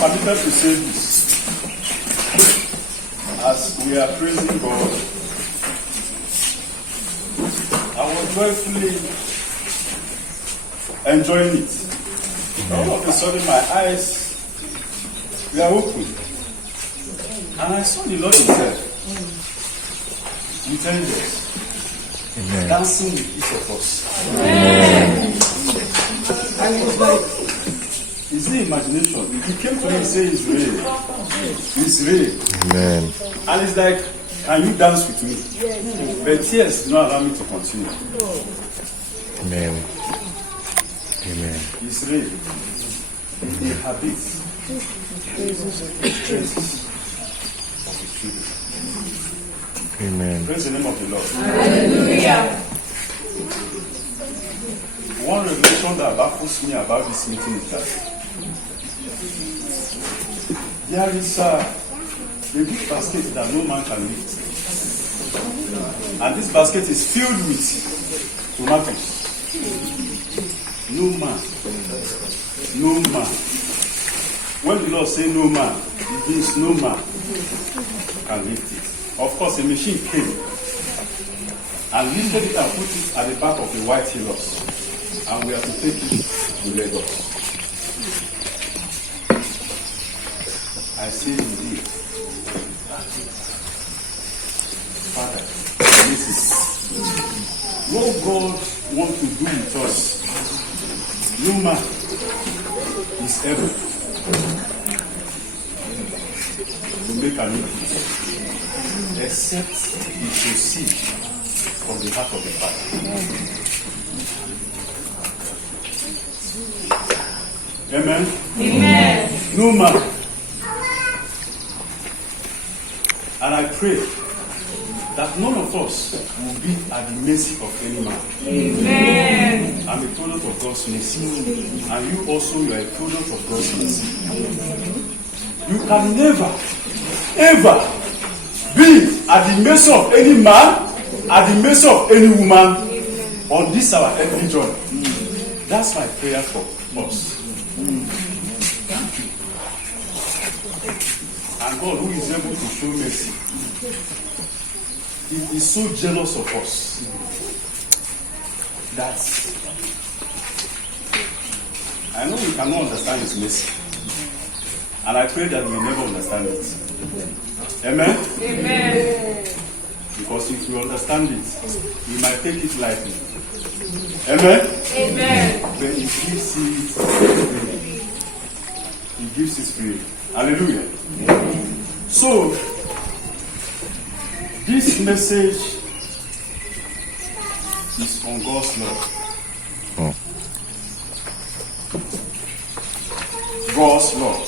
I'm permitted to say this. As we are praising God, I was joyfully enjoying it. All of a sudden, my eyes were open, and I saw the Lord Himself with angels dancing with each of us. Amen. And it was like, it's the imagination. He came to me and said, "It's real. It's real." Amen. And it's like, "Can you dance with me?" But tears do not allow me to continue. Amen. Amen. It's real. It inhabits praises of the children. Amen. Praise the name of the Lord. Hallelujah. One revelation that baffles me about this meeting is that there is a big basket that no man can lift. And this basket is filled with tomatoes. No man. No man. When the Lord says no man, it means no man can lift it. Of course, a machine came and lifted it and put it at the back of the white hills. And we have to take it to Lagos. I say indeed, Father, this is what God wants to do with us. No man is able to make an increase except it proceed from the heart of the Father. Amen? Amen. No man. And I pray that none of us will be at the mercy of any man. Amen. I'm a product of God's mercy. And you also, you are a product of God's mercy. You can never, ever be at the mercy of any man, at the mercy of any woman on this our earthly journey. That's my prayer for us. Thank you. And God, who is able to show mercy, He is so jealous of us that I know we cannot understand His mercy. And I pray that we will never understand it. Amen? Amen. Because if we understand it, we might take it lightly. Amen? Amen. But He gives it freely. He gives it freely. Hallelujah. Amen. So, this message is on God's love. God's love.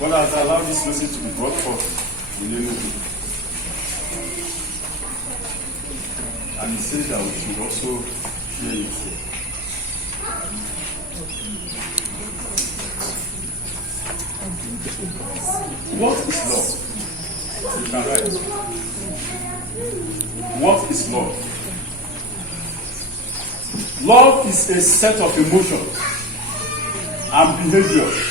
God has allowed this message to be brought forth in unity. And He says that we should also share it. What is love? You can write. What is love? Love is a set of emotions and behaviors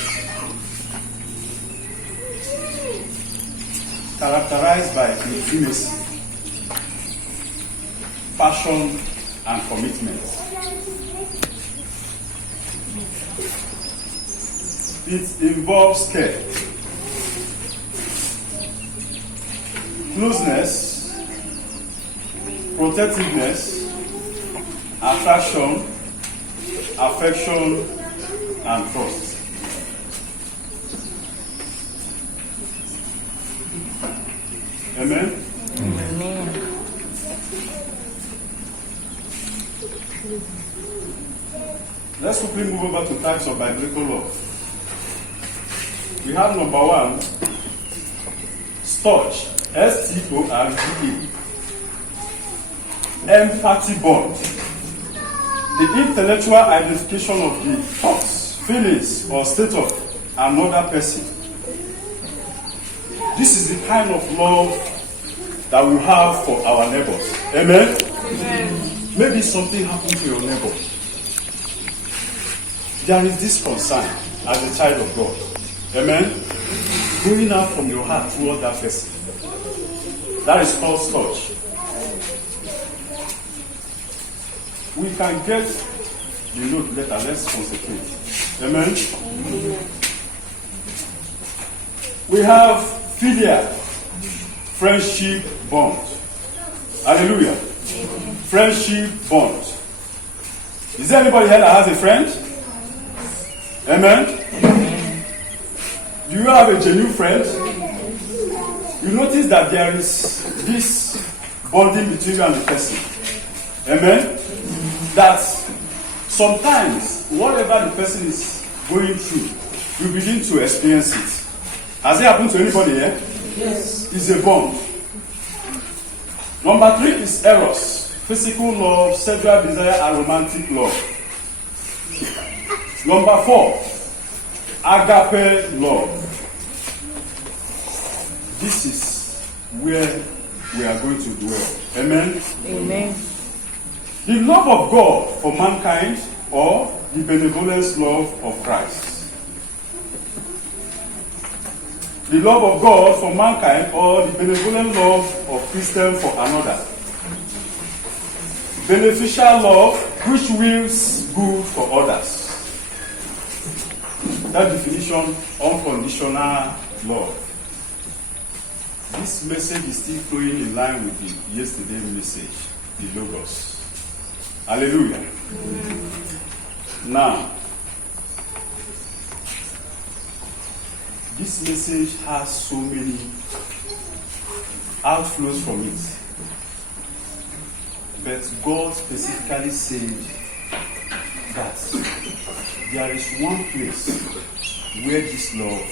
characterized by intimacy, passion, and commitment. It involves care, closeness, protectiveness, attraction, affection, and trust. Amen? Amen. Let's quickly move over to types of biblical love. We have number one, storge, S-T-O-R-G-E. Empathy bond. The intellectual identification of the thoughts, feelings, or state of another person. This is the kind of love that we have for our neighbors. Amen? Amen. Maybe something happened to your neighbor. There is this concern as a child of God. Amen? Going out from your heart toward that person. That is called touch. We can get the note later. Let's concentrate. Amen? We have filial friendship bond. Hallelujah. Friendship bond. Is there anybody here that has a friend? Amen? Do you have a genuine friend? You notice that there is this bonding between you and the person. Amen? That sometimes, whatever the person is going through, you begin to experience it. Has it happened to anybody here? Yes. It's a bond. Number 3 is eros. Physical love, sexual desire, and romantic love. Number 4, agape love. This is where we are going to dwell. Amen? Amen. The love of God for mankind, or the benevolent love of Christ. The love of God for mankind, or the benevolent love of Christian for another. Beneficial love which wills good for others. That definition, unconditional love. This message is still flowing in line with the yesterday's message, the Logos. Hallelujah. Now, this message has so many outflows from it. But God specifically said that there is one place where this love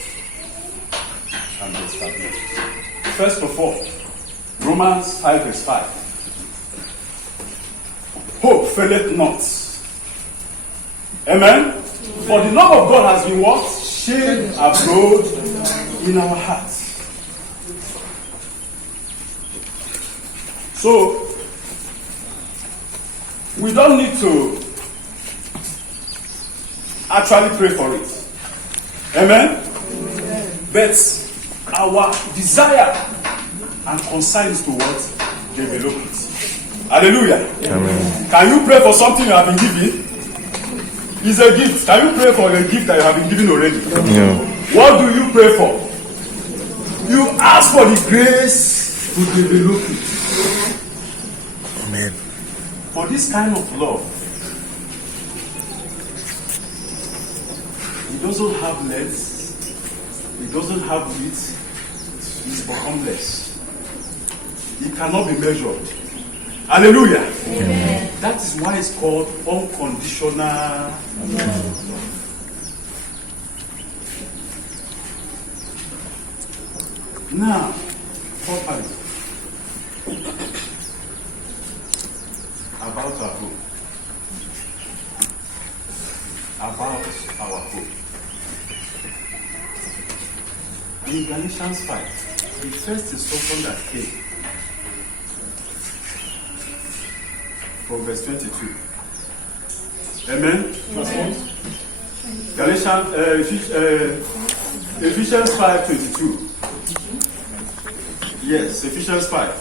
can be established. First of all, Romans 5 verse 5. Hope faileth not. Amen? For the love of God has been what? Shed abroad in our hearts. So, we don't need to actually pray for it. Amen? But our desire and concern is to what? Develop it. Hallelujah. Amen. Can you pray for something you have been given? It's a gift. Can you pray for a gift that you have been given already? No. What do you pray for? You ask for the grace to develop it. Amen. For this kind of love, it doesn't have legs, it doesn't have width, it's bottomless. It cannot be measured. Hallelujah. Amen. That is why it's called unconditional love. Now, properly about our hope. About our hope. In Galatians 5, the first instruction that came from verse 22. Amen? Ephesians 5:22. Yes, Ephesians 5.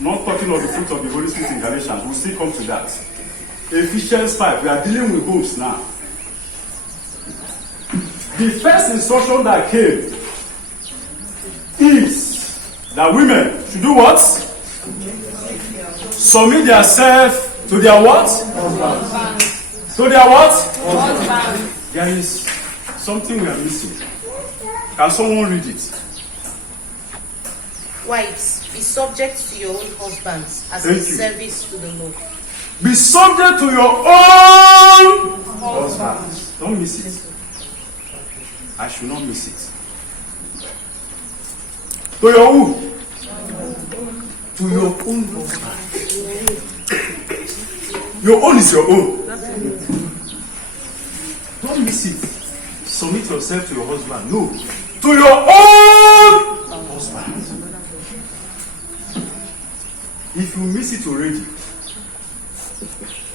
Not talking of the fruit of the Holy Spirit in Galatians. We'll still come to that. Ephesians 5. We are dealing with homes now. The first instruction that came is that women should do what? Submit themselves to their what? Husbands. To their what? Husbands. There is something we are missing. Can someone read it? Wives, be subject to your own husbands as a service to the Lord. Be subject to your own husbands. Don't miss it. I should not miss it. To your who? To your own husband. Your own is your own. Don't miss it. submit yourself to your husband. No. To your own husband. If you miss it already,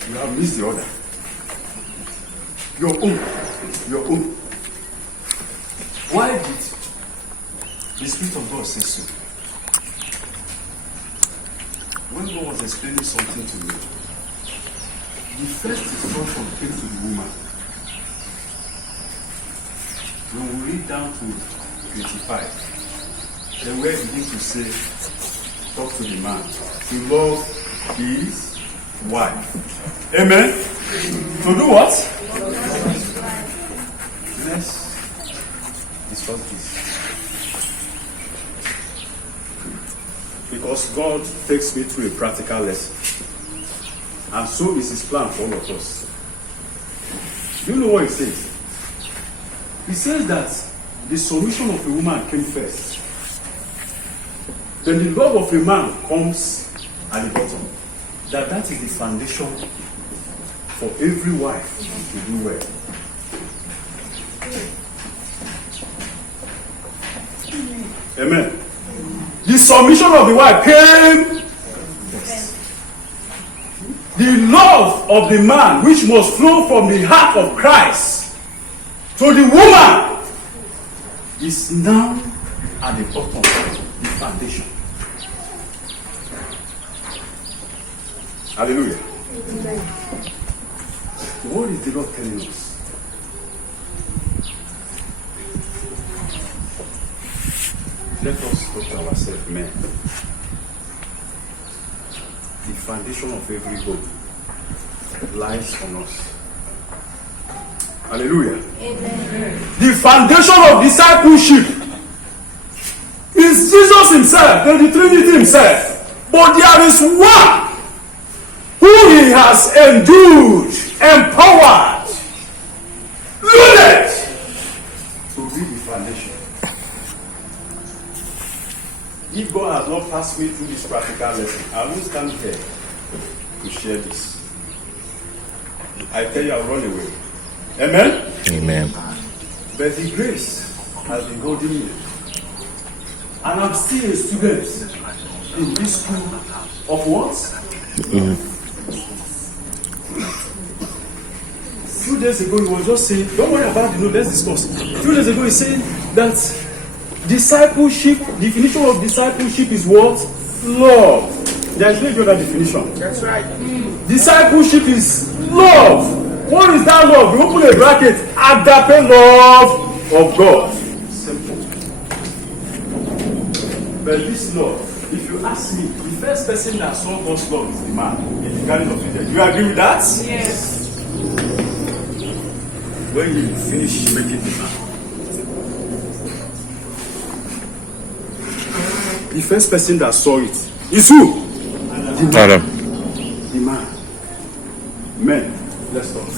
you have missed the order. Your own. Your own. Why did the Spirit of God say so? When God was explaining something to me, the first instruction came to the woman. When we read down to 25, then where begin to say, talk to the man, to love his wife. Amen? To do what? Let's discuss this. Because God takes me through a practical lesson. And so is his plan for all of us. Do you know what he says? He says that the submission of a woman came first. Then the love of a man comes at the bottom. That is the foundation for every wife to do well. Amen. The submission of the wife came first. The love of the man, which must flow from the heart of Christ to the woman, is now at the bottom, the foundation. Hallelujah. What is the Lord telling us? Let us talk to ourselves, men. The foundation of every home lies on us. Hallelujah. Amen. The foundation of discipleship is Jesus himself, the Trinity himself. But there is one who he has endued, empowered, loaded to be the foundation. If God has not passed me through this practical lesson, I won't stand here to share this. I tell you, I'll run away. Amen? Amen. But the grace has been holding me. And I'm still a student in this school of what? A few days ago, he was just saying, don't worry about the note, let's discuss. A few days ago, he said that discipleship, definition of discipleship is what? Love. There is no other definition. That's right. Discipleship is love. What is that love? We open a bracket. Agape love of God. Simple. But this love, if you ask me, the first person that saw God's love is the man in the Garden of Eden. You agree with that? Yes. When you finish making the man, the first person that saw it is who? Adam. The man. Men, let's talk.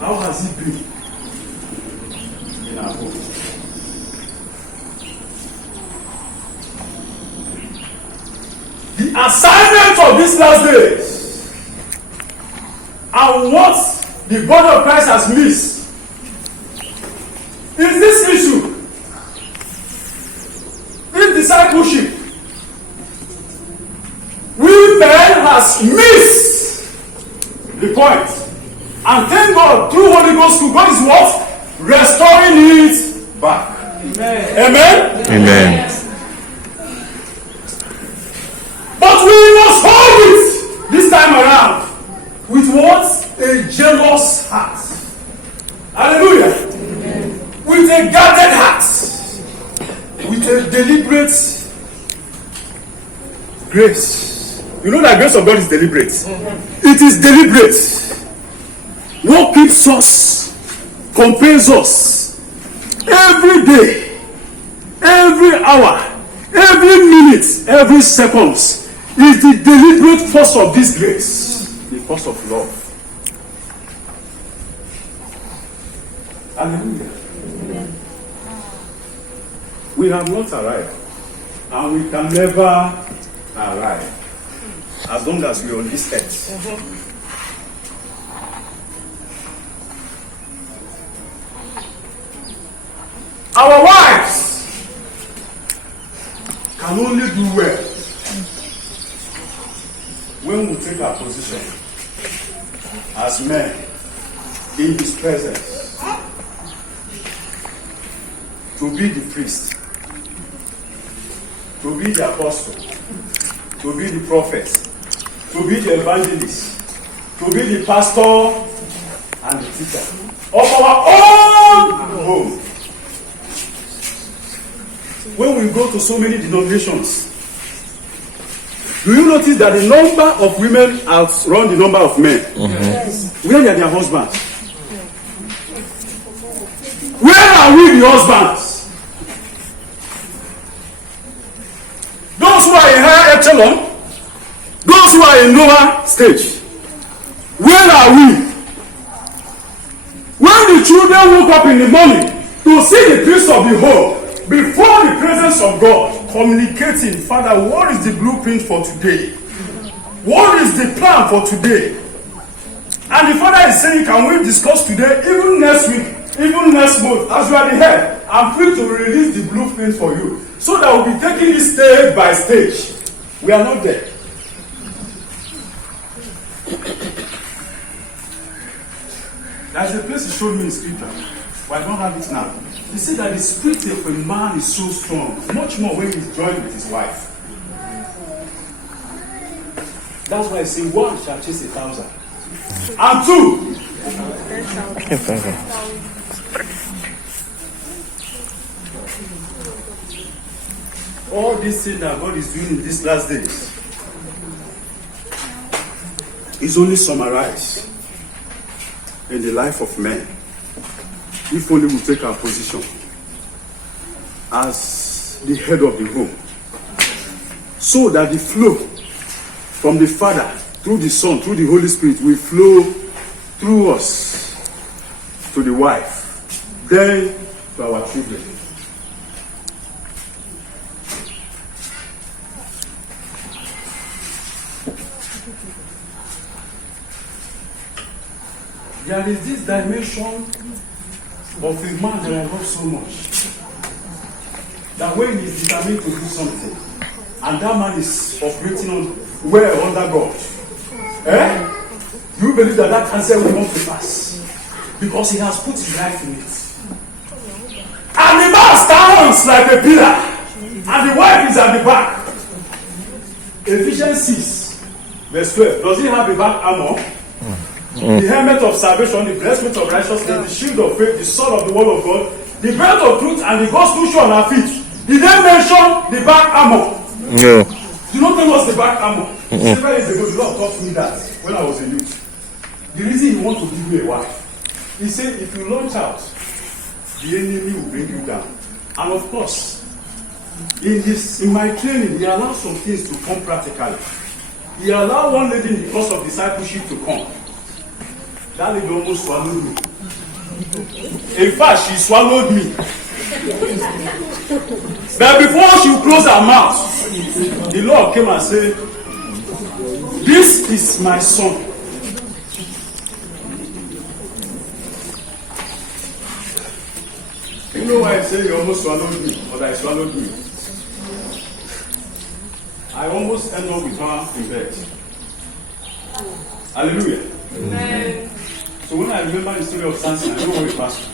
How has it been in our home? The assignment of these last days and what the body of Christ has missed is this issue. This discipleship. We men has missed the point. And thank God, through Holy Ghost school, God is what? Restoring it back. Amen. Amen? Amen. But we must hold it this time around with what? A jealous heart. Hallelujah. Amen. With a guarded heart. With a deliberate grace. You know that grace of God is deliberate. Mm-hmm. It is deliberate. What keeps us, compels us every day, every hour, every minute, every second is the deliberate force of this grace, the force of love. Hallelujah. Amen. We have not arrived, and we can never arrive as long as we are on this earth. Our wives can only do well when we take our position as men in His presence to be the priest, to be the apostle, to be the prophet, to be the evangelist, to be the pastor and the teacher of our own home. When we go to so many denominations, do you notice that the number of women outrun the number of men? Yes. Where are their husbands? Where are we, the husbands? Those who are in higher echelon, those who are in lower stage, where are we? When the children woke up in the morning to see the priest of the home before the presence of God, communicating, Father, what is the blueprint for today? What is the plan for today? And the Father is saying, can we discuss today, even next week, even next month, as you are the head, I'm free to release the blueprint for you. So that we'll be taking it stage by stage. We are not there. There's a place He showed me in scripture, but I don't have it now. He said that the spirit of a man is so strong, much more when he's joined with his wife. That's why I say 1 shall chase 1,000. And 2. All these things that God is doing in these last days is only summarized in the life of men. If only we take our position as the head of the home, so that the flow from the Father through the Son, through the Holy Spirit will flow through us to the wife, then to our children. There is this dimension of a man that I love so much, that when he is determined to do something, and that man is operating on well under God, you believe that that cancer will not pass because he has put his life in it. And the man stands like a pillar, and the wife is at the back. Ephesians 6, verse 12. Does he have a back armor? The helmet of salvation, the breastplate of righteousness, the shield of faith, the sword of the word of God, the belt of truth, and the gospel shoe on our feet. Did they mention the back armor? No. Do you not know what's the back armor? Several years ago, the Lord taught me that when I was a youth. The reason He wants to give you a wife, He said, if you launch out, the enemy will bring you down. And of course, in my training, He allowed some things to come practically. He allowed one lady in the course of discipleship to come. That lady almost swallowed me. In fact, she swallowed me. But before she would close her mouth, the Lord came and said, this is my son. You know why I say you almost swallowed me, or that I swallowed me? I almost end up with her in bed. Hallelujah. Amen. So when I remember the story of Samson, I know what he passed through.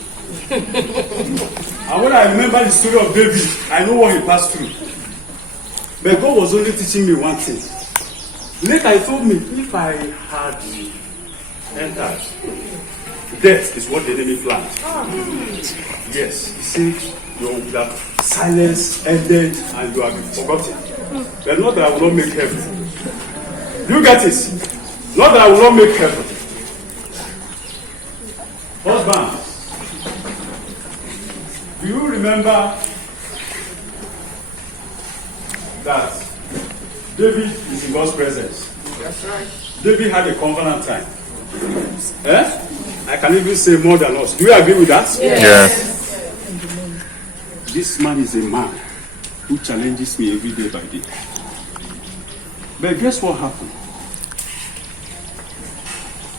And when I remember the story of David, I know what he passed through. But God was only teaching me one thing. Later he told me, if I had entered, death is what the enemy planned. Yes, he said, you have silence ended and you have been forgotten. But not that I will not make heaven. Do you get it? Not that I will not make heaven. Husband, do you remember that David is in God's presence? That's right. David had a covenant time. I can even say more than us. Do you agree with that? Yes. This man is a man who challenges me every day by day. But guess what happened?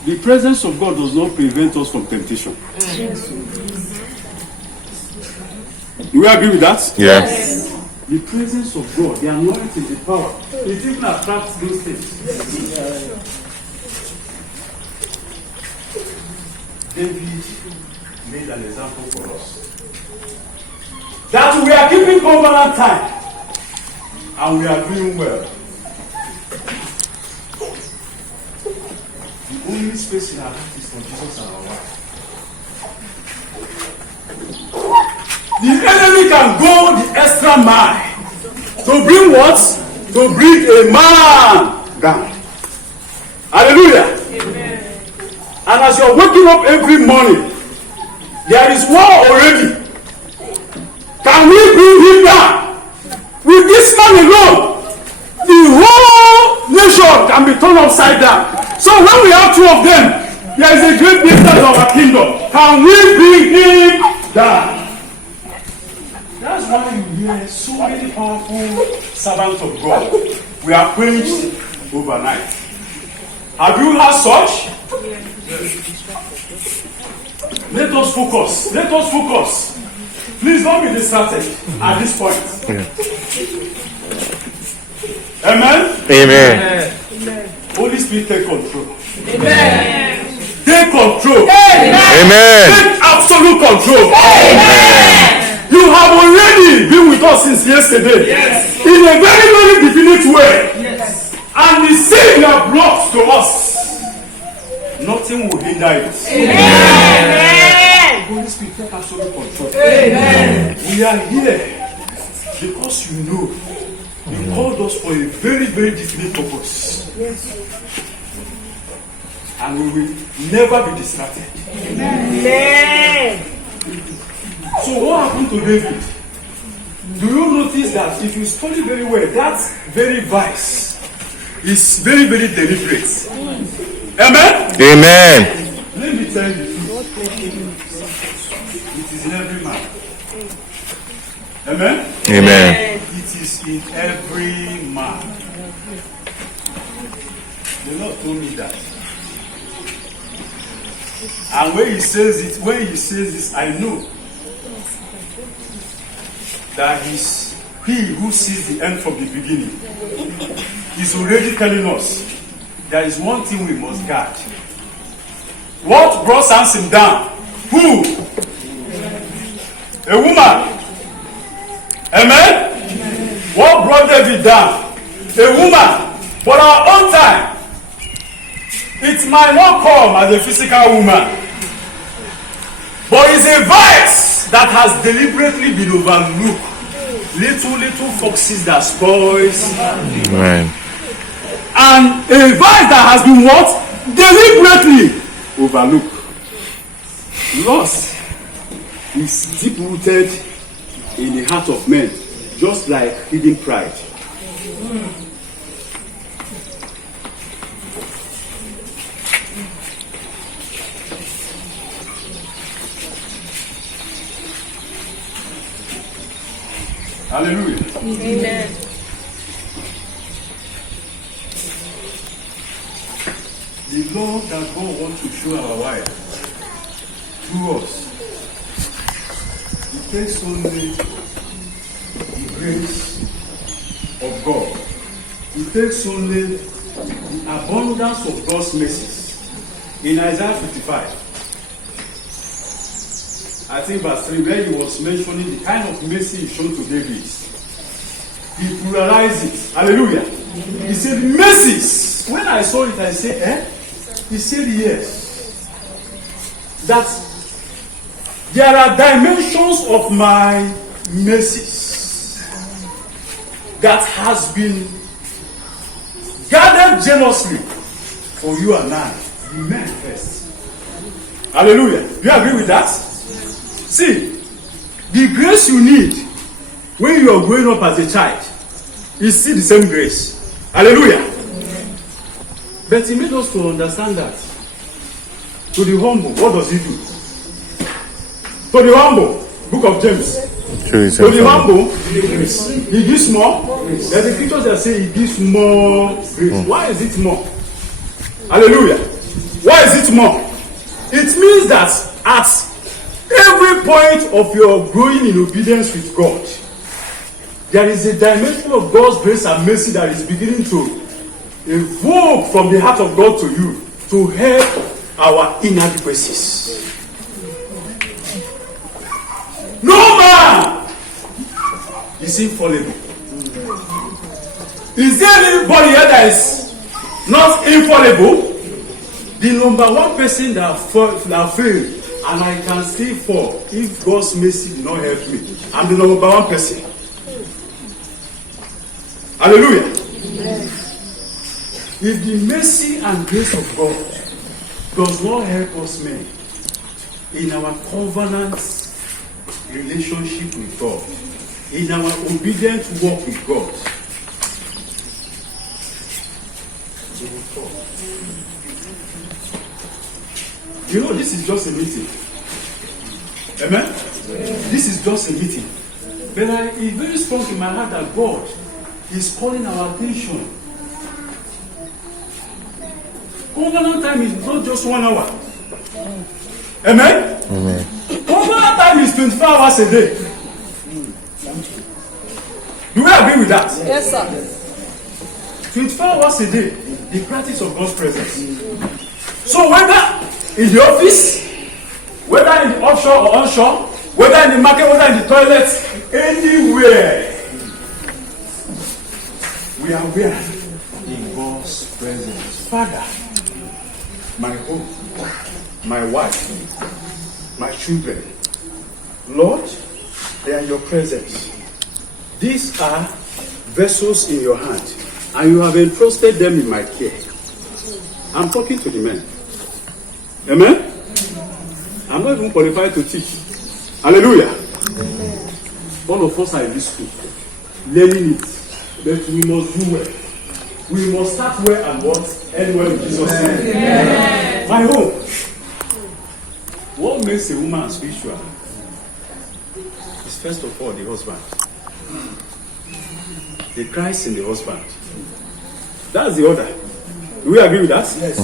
The presence of God does not prevent us from temptation. Do we agree with that? Yes. The presence of God, the anointing, the power, it even attracts those things. David made an example for us. That we are keeping covenant time and we are doing well. The only space in our heart is for Jesus and our wife. The enemy can go the extra mile to bring what? To bring a man down. Hallelujah. Amen. And as you're waking up every morning, there is war already. Can we bring him down? With this man alone, the whole nation can be turned upside down. So when we have two of them, there is a great difference of our kingdom. Can we bring him down? That's why you hear so many powerful servants of God. We are quenched overnight. Have you had such? Let us focus. Let us focus. Please don't be distracted at this point. Amen? Amen. Holy Spirit, take control. Amen. Take control. Amen. Take absolute control. Amen. You have already been with us since yesterday. Yes. In a very, very definite way. Yes. And the seed you have brought to us, nothing will hinder it. Amen. Holy Spirit, take absolute control. Amen. We are here because you know you called us for a very, very definite purpose. Yes. And we will never be distracted. Amen. So what happened to David? Do you notice that if you study very well, that very vice is very, very deliberate. Amen? Amen. Let me tell you, it is in every man. Amen? Amen. It is in every man. The Lord told me that. And when he says this, I know that he who sees the end from the beginning is already telling us there is one thing we must guard. What brought Samson down? Who? A woman. Amen? What brought David down? A woman. But our own time, it might not come as a physical woman, but it's a vice that has deliberately been overlooked. Little foxes that spoils. Amen. And a vice that has been what? Deliberately overlooked. Lust is deep rooted in the heart of men, just like hidden pride. Hallelujah. Amen. The love that God wants to show our wife through us, it takes only the grace of God. It takes only the abundance of God's mercies. In Isaiah 55, I think verse 3, where he was mentioning the kind of mercy he showed to David, he pluralized it. Hallelujah. He said, mercies. When I saw it, I said, eh? He said, yes. That there are dimensions of my mercies that has been gathered generously for you and I, the men first. Hallelujah. Do you agree with that? See, the grace you need when you are growing up as a child is still the same grace. Hallelujah. But he made us to understand that. To the humble, what does he do? To the humble, book of James. To the humble, he gives more. There's a scripture that say he gives more grace. Why is it more? Hallelujah. Why is it more? It means that at Every point of your growing in obedience with God, there is a dimension of God's grace and mercy that is beginning to evoke from the heart of God to you to help our inadequacies. No man is infallible. Is there anybody here that is not infallible? The number one person that failed and I can still fall if God's mercy did not help me. I'm the number one person. Hallelujah. Amen. If the mercy and grace of God does not help us men in our covenant relationship with God, in our obedient walk with God, we will fall. You know, this is just a meeting. Amen? This is just a meeting. But it's very strong in my heart that God is calling our attention. Covenant time is not just 1 hour. Amen? Amen. Covenant time is 24 hours a day. Do we agree with that? Yes, sir. 24 hours a day, the practice of God's presence. So whether in the office, whether in the offshore or onshore, whether in the market, whether in the toilet, anywhere, we are where? In God's presence. Father, my home, my wife, my children, Lord, they are in your presence. These are vessels in your hand, and you have entrusted them in my care. I'm talking to the men. Amen? I'm not even qualified to teach. Hallelujah. All of us are in this school, learning it. But we must do well. We must start well and what? End well in Jesus' name. My home. What makes a woman spiritual is first of all the husband. The Christ in the husband. That's the order. Do we agree with that? Yes.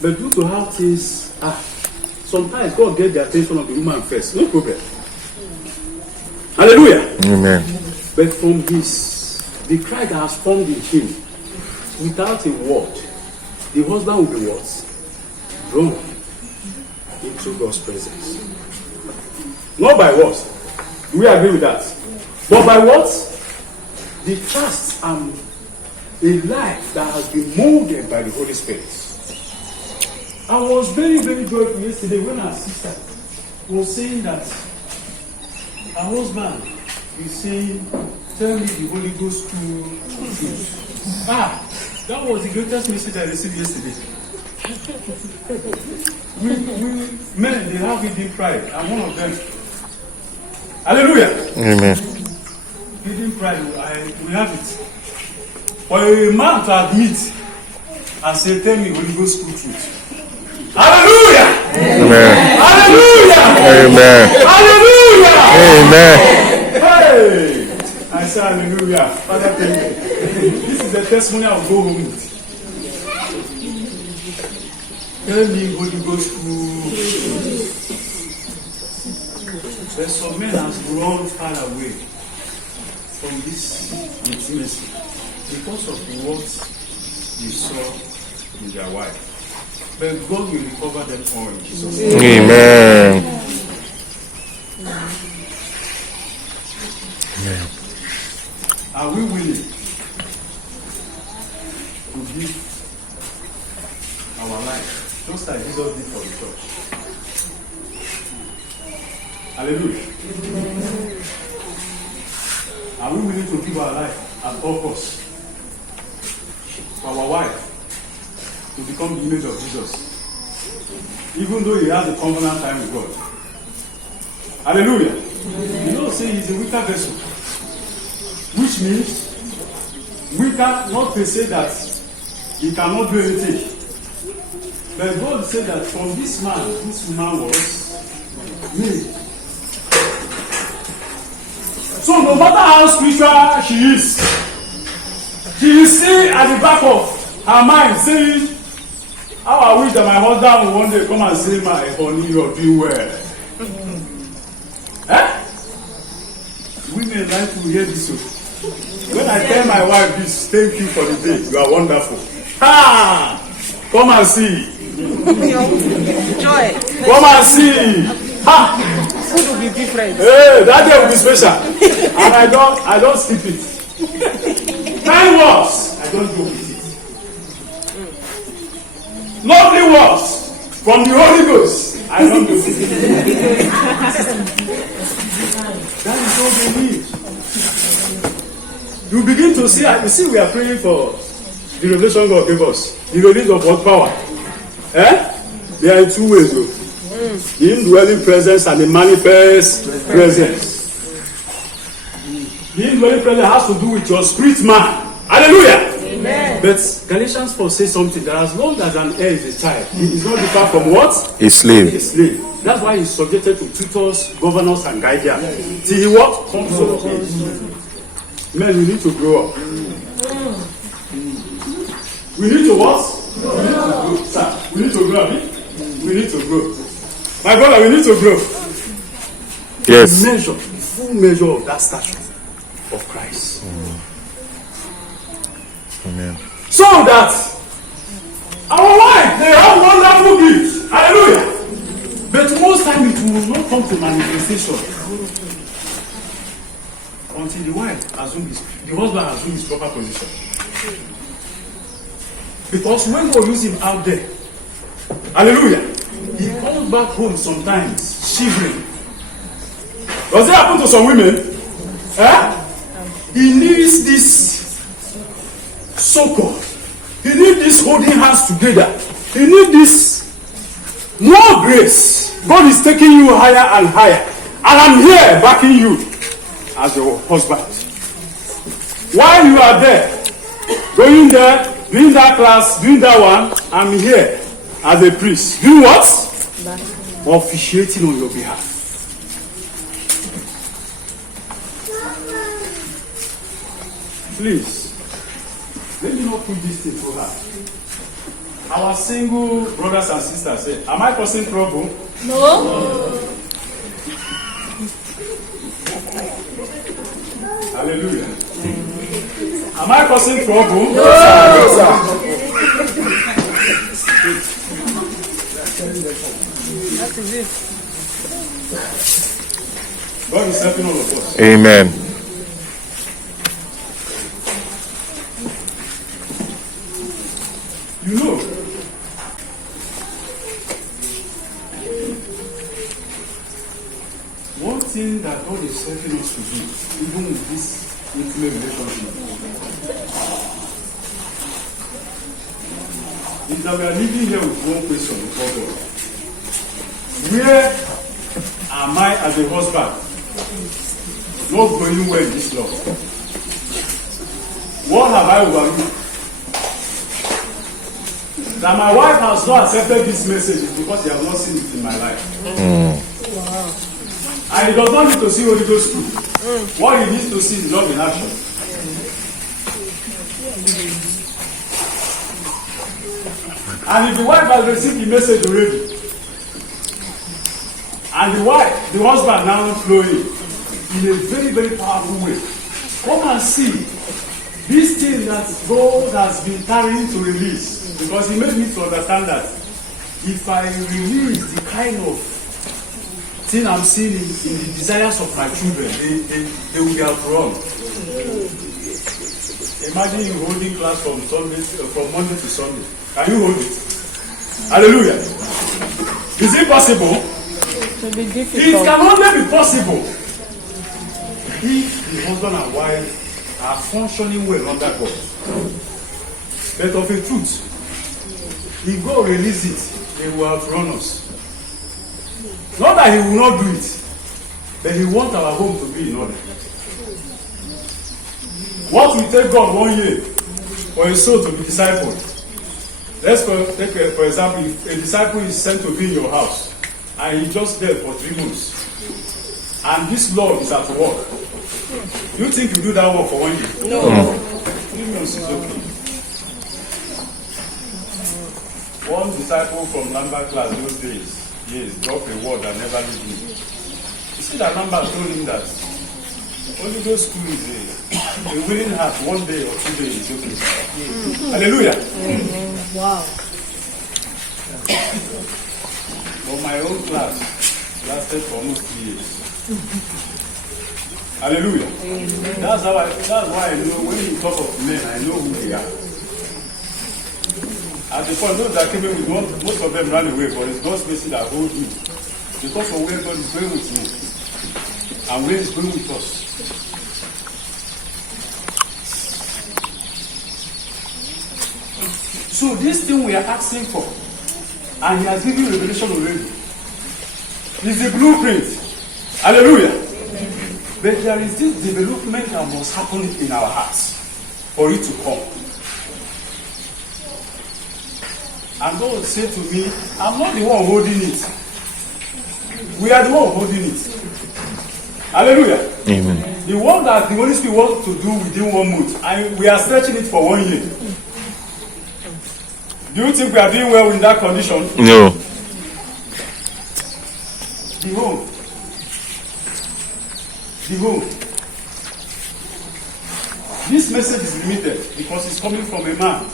But due to how things are, sometimes God gets the attention of the woman first. No problem. Hallelujah. Amen. But from the Christ that has formed in him, without a word, the husband will be what? Drawn into God's presence. Not by what? Do we agree with that? But by what? The trust and a life that has been molded by the Holy Spirit. I was very, very joyful yesterday when our sister was saying that her husband is saying, tell me the Holy Ghost to choose. That was the greatest message I received yesterday. we men, they have hidden pride. I'm one of them. Hallelujah. Amen. Hidden pride, we have it. For a man to admit and say, tell me Holy Ghost truth. Hallelujah! Amen. Hallelujah! Amen. Hallelujah! Amen. Hey! I say hallelujah. Father, thank you. This is the testimony I'll go home with. Tell me Holy Ghost truth. There's some men has run far away from this intimacy because of what you saw in their wife. But God will recover them all in Jesus' name. Amen. Amen. Are we willing to give our life just like Jesus did for the church? Hallelujah. Are we willing to give our life at all costs for our wife to become the image of Jesus, even though he has a covenant time with God? Hallelujah. You know, say he's a weaker vessel, which means weaker, not to say that he cannot do anything. But God said that from this man, this woman was made. So no matter how spiritual she is still at the back of her mind saying, how I wish that my husband will one day come and say, my honey, you're doing well. women like to hear this. When I tell my wife this, thank you for the day. You are wonderful. Ha! Come and see. Joy. Come and see. Ha! Food will be different. Hey, that day will be special. And I don't skip it. 9 words. I don't go with it. Lovely words from the Holy Ghost. I don't go with it. That is all they need. You begin to see, you see, we are praying for the revelation God gave us. The release of what power? There are 2 ways though. The indwelling presence and the manifest presence. The indwelling presence has to do with your spirit man. Hallelujah. Amen. But Galatians 4 says something that as long as an heir is a child, he is not different from what? A slave. A slave. That's why he's subjected to tutors, governors, and guardians. Till he what? Comes of age. Men, we need to grow up. We need to what? We need to grow. Sir, we need to grow up. We need to grow. My brother, we need to grow. Yes. Measure, the full measure of that stature of Christ. Amen. So that our wife, they have wonderful gifts. Hallelujah. But most time it will not come to manifestation until the husband assumes his proper position. Because when God uses him out there, hallelujah, he comes back home sometimes shivering. Does it happen to some women? He needs this succor. He needs this holding hands together. He needs this more grace. God is taking you higher and higher. And I'm here backing you as your husband. While you are there, going there, doing that class, doing that one, I'm here as a priest. Doing what? Officiating on your behalf. Please, let me not put this thing so hard. Our single brothers and sisters say, am I causing trouble? No. Hallelujah. Am I causing trouble? No, sir. That is it. God is helping all of us. Amen. You know, one thing that God is helping us to do, even with this intimate relationship, is that we are living here with one question before God. Where am I as a husband not going well in this love? What have I overlooked? That my wife has not accepted this message is because they have not seen it in my life. Wow. And he does not need to see Holy Ghost too. What he needs to see is love in action. And if the wife has received the message already, and the husband now flowing in a very, very powerful way, come and see this thing that God has been tarrying to release. Because he made me to understand that if I release the kind of thing I'm seeing in the desires of my children, they will be outrun. Imagine you holding class from Monday to Sunday. Can you hold it? Hallelujah. Is it possible? It will be difficult. It can only be possible if the husband and wife are functioning well under God. But of a truth, if God release it, they will outrun us. Not that he will not do it, but he wants our home to be in order. What will take God 1 year for a soul to be discipled? Let's take for example, if a disciple is sent to be in your house and he's just there for 3 months, and this Lord is at work, do you think you do that work for 1 year? No. 3 months is okay. One disciple from Lambert class those days, yes, dropped a word that never leave me. You see that Lambert told him that Holy Ghost school is a willing heart. One day or 2 days is okay. Hallelujah. Wow. But my own class lasted for almost 3 years. Hallelujah. That's why I know when you talk of men, I know who they are. At the point, those that came in with most of them ran away, but it's God's mercy that holds me. Because of where God is going with me and where He's going with us. So this thing we are asking for, and He has given revelation already, is the blueprint. Hallelujah. But there is this development that must happen in our hearts for it to come. And God said to me, I'm not the one holding it. We are the one holding it. Hallelujah. Amen. The one that the Holy Spirit wants to do within 1 month, and we are stretching it for 1 year. Do you think we are doing well in that condition? No. The home. The home. This message is limited because it's coming from a man.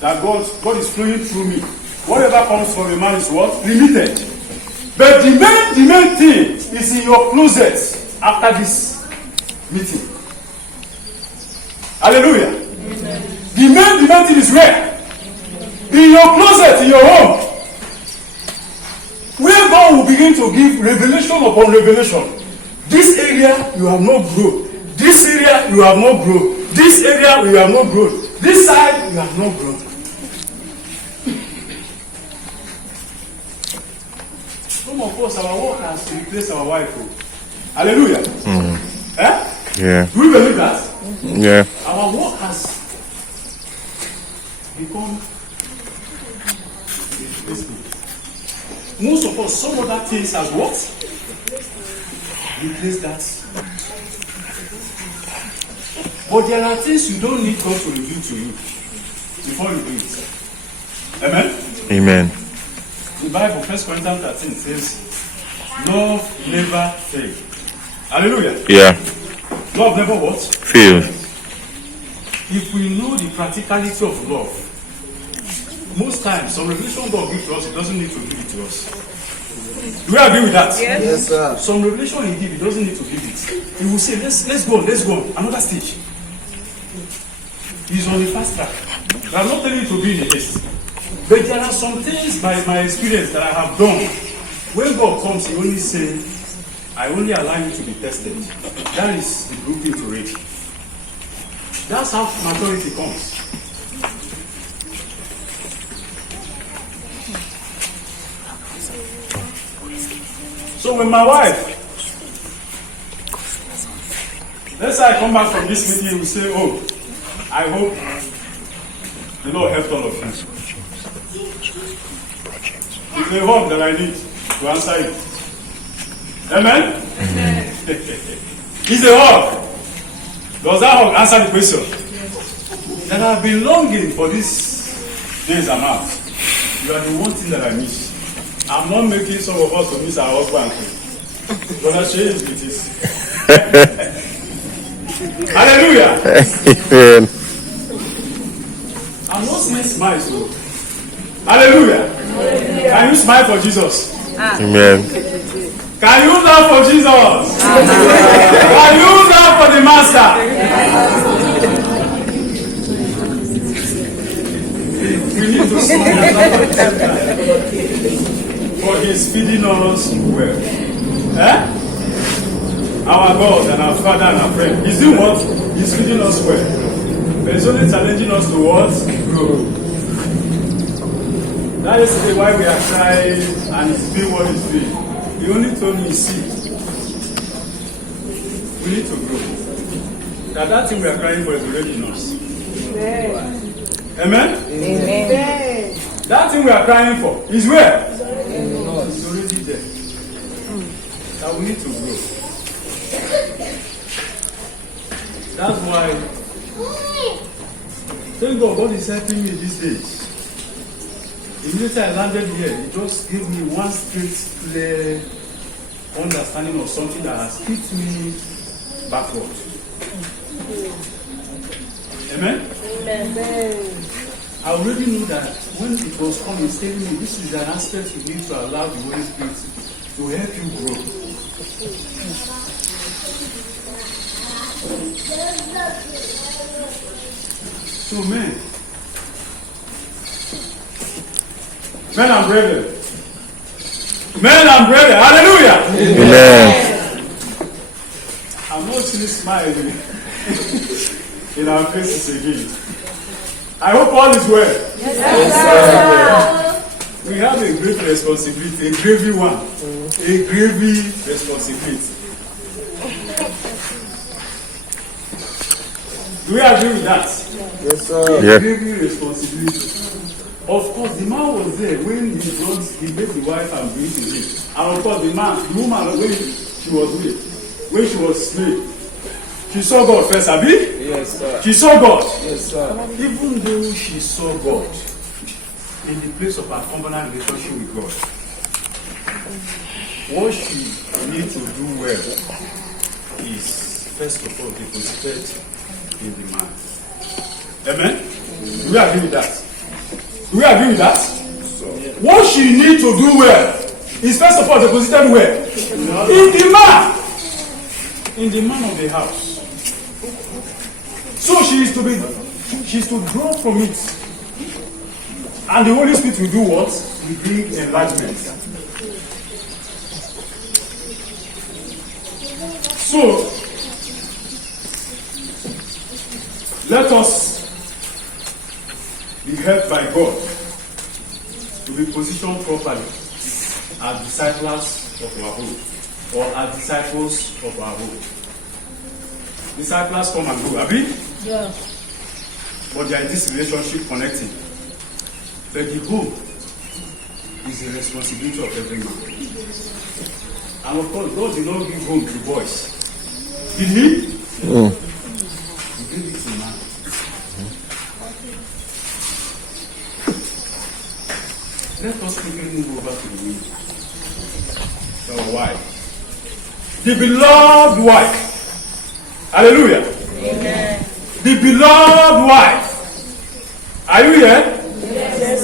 That God is flowing through me. Whatever comes from a man is what? Limited. But the main thing is in your closet after this meeting. Hallelujah. Amen. The main thing is where? In your closet, in your home. Where God will begin to give revelation upon revelation. This area you have not grown. This area you have not grown. This area you have not grown. This side you have not grown. Some of us, our work has replaced our wife. Hallelujah. Eh? Yeah. Do we believe that? Yeah. Our work has become replacement. Most of us, some other things has what? Replace that. But there are things you don't need God to reveal to you before you do it. Amen? Amen. The Bible, 1 Corinthians 13 says, love never fails. Hallelujah. Yeah. Love never what? Fails. If we know the practicality of love, most times, some revelation God gives to us, He doesn't need to give it to us. Do you agree with that? Yes, sir. Some revelation He gives, He doesn't need to give it. He will say, let's go, another stage. He's on the fast track. I'm not telling you to be in a haste. But there are some things by my experience that I have done. When God comes, He only says, I only allow you to be tested. That is the blueprint to reach. That's how maturity comes. So when my wife, let's say I come back from this meeting, we say, oh, I hope the Lord helped all of you. It's a hope that I need to answer it. Amen? It's a hope. Does that hope answer the question? Yes. That I've been longing for these days and months. You are the one thing that I miss. I'm not making some of us to miss our husband. Brother Shay is with this. Hallelujah. Amen. I'm not saying smile, so. Hallelujah. Can you smile for Jesus? Amen. Can you laugh for Jesus? Can you laugh for the Master? We need to smile for He's feeding us well. Eh? Our God and our Father and our friend. He's doing what? He's feeding us well. But He's only challenging us to what? Grow. That is why we are trying and He's doing what He's doing. He only told me, see, we need to grow. That thing we are crying for is already in us. Amen? Amen. That thing we are crying for is where? It's already there. That we need to grow. That's why, thank God, God is helping me these days. Immediately I landed here, He just gave me one straight, clear understanding of something that has kept me backward. Amen? I already knew that when it was coming, telling me this is an aspect you need to allow the Holy Spirit to help you grow. So men and brethren, hallelujah! Amen. I'm not seeing smiling in our faces again. I hope all is well. Yes, we have a great responsibility, a gravy one, a gravy responsibility. Do we agree with that? Yes, sir. Yeah. Gravy responsibility. Of course, the man was there when he made the wife and bring to him. And of course, the woman, when she was slave, she saw God first, Abi? Yes, sir. She saw God. Yes, sir. Even though she saw God in the place of her covenant relationship with God, what she needs to do well is, first of all, deposited in the man. Amen? Do we agree with that? Do we agree with that? What she needs to do well is, first of all, deposited where? In the man. In the man of the house. So she is to draw from it. And the Holy Spirit will do what? Will bring enlargement. So, let us be helped by God to be positioned properly as disciples of our home, or as disciples of our home. Disciples come and go, Abi? Yeah. But there is this relationship connecting. But the home is the responsibility of every man. And of course, God did not give home to boys. Did he? He gave it to man. Let us quickly move over to the women. Our wife. The beloved wife. Hallelujah. Amen. The beloved wife. Are you here? Yes.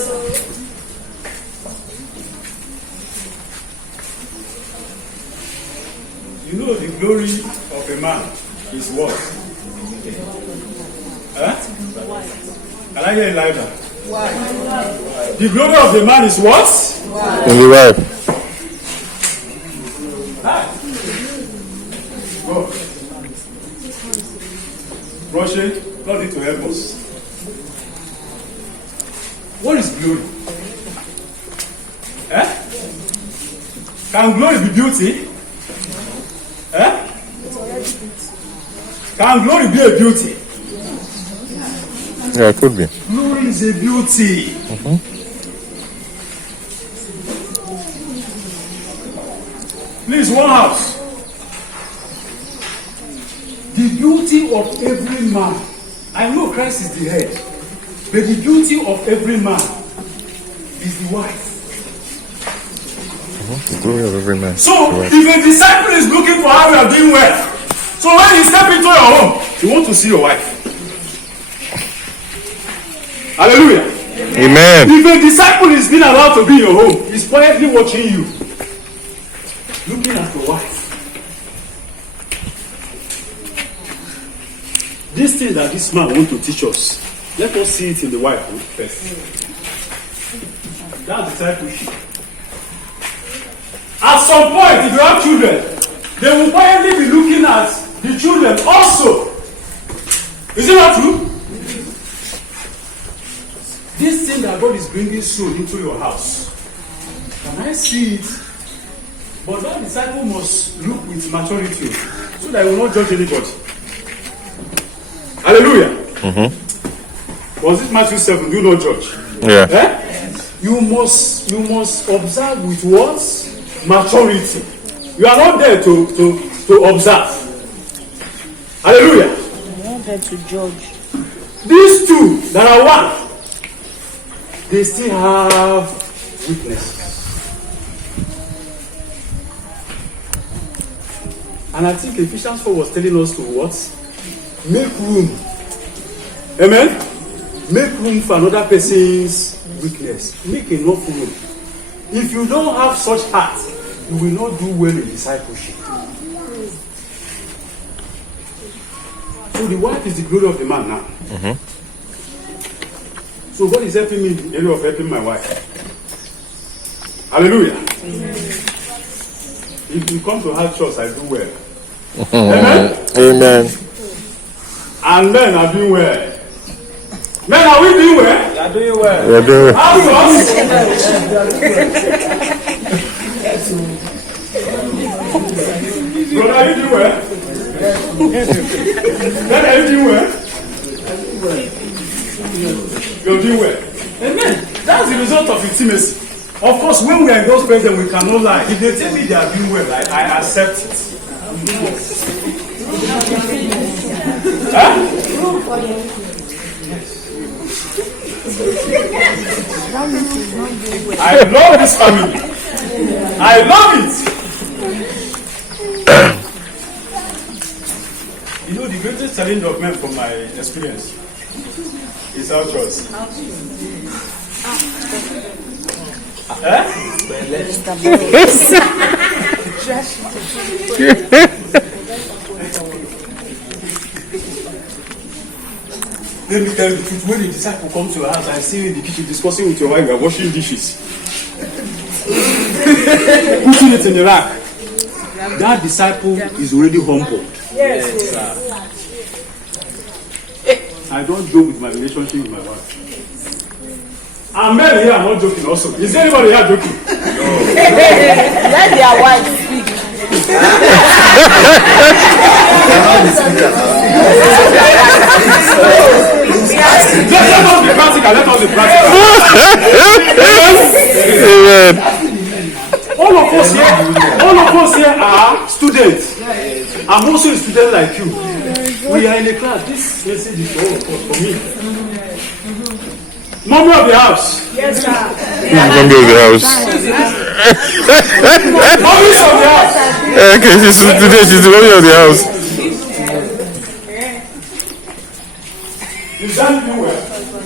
You know the glory of a man is what? Can I hear it louder? The glory of the man is what? In the wife. Go. Roche, God need to help us. What is glory? Can glory be beauty? Can glory be a beauty? Yeah, it could be. Glory is a beauty. Please, one house. The beauty of every man. I know Christ is the head, but the beauty of every man is the wife. The glory of every man. So, Right. if a disciple is looking for how you are doing well, so when you step into your home, you want to see your wife. Hallelujah. Amen. If a disciple is being allowed to be in your home, he's quietly watching you, looking at your wife. This thing that this man wants to teach us, let us see it in the wife first. That's discipleship. At some point, if you have children, they will quietly be looking at the children also. Is it not true? This thing that God is bringing soon into your house, can I see it? But that disciple must look with maturity so that he will not judge anybody. Hallelujah. Was it Matthew 7? Do not judge. Yeah. You must observe with what? Maturity. You are not there to observe. Hallelujah. I'm not there to judge. These two that are one, they still have weakness. And I think Ephesians 4 was telling us to what? Make room. Amen? Make room for another person's weakness. Make enough room. If you don't have such heart, you will not do well in discipleship. So the wife is the glory of the man now. Mm-hmm. So God is helping me in the area of helping my wife. Hallelujah. If you come to hard church, I do well. Amen? Amen. And men are doing well. Men, are we doing well? You are doing well. We're doing How is us? Brother, are you doing well? Men, are you doing well? You're doing well. Amen. That's the result of intimacy. Of course, when we are in God's presence, we cannot lie. If they tell me they are doing well, I accept it. Huh? I love this family. I love it. You know, the greatest challenge of men from my experience is our choice. Let me tell you the truth. When the disciple comes to your house, I see you in the kitchen discussing with your wife, we are washing dishes. Putting it in the rack. That disciple is already humble. Yes. I don't joke with my relationship with my wife. And men here are not joking also. Is there anybody here joking? No. Let their wife speak. Let us be practical. Let us be practical. Amen. All of us here are students. I'm also a student like you. We are in a class. This message is all of us for me. Mommy of the house. Yes, sir. Mommy of the house. Mommy of the house. Okay, she's the mommy of the house. Is that you well?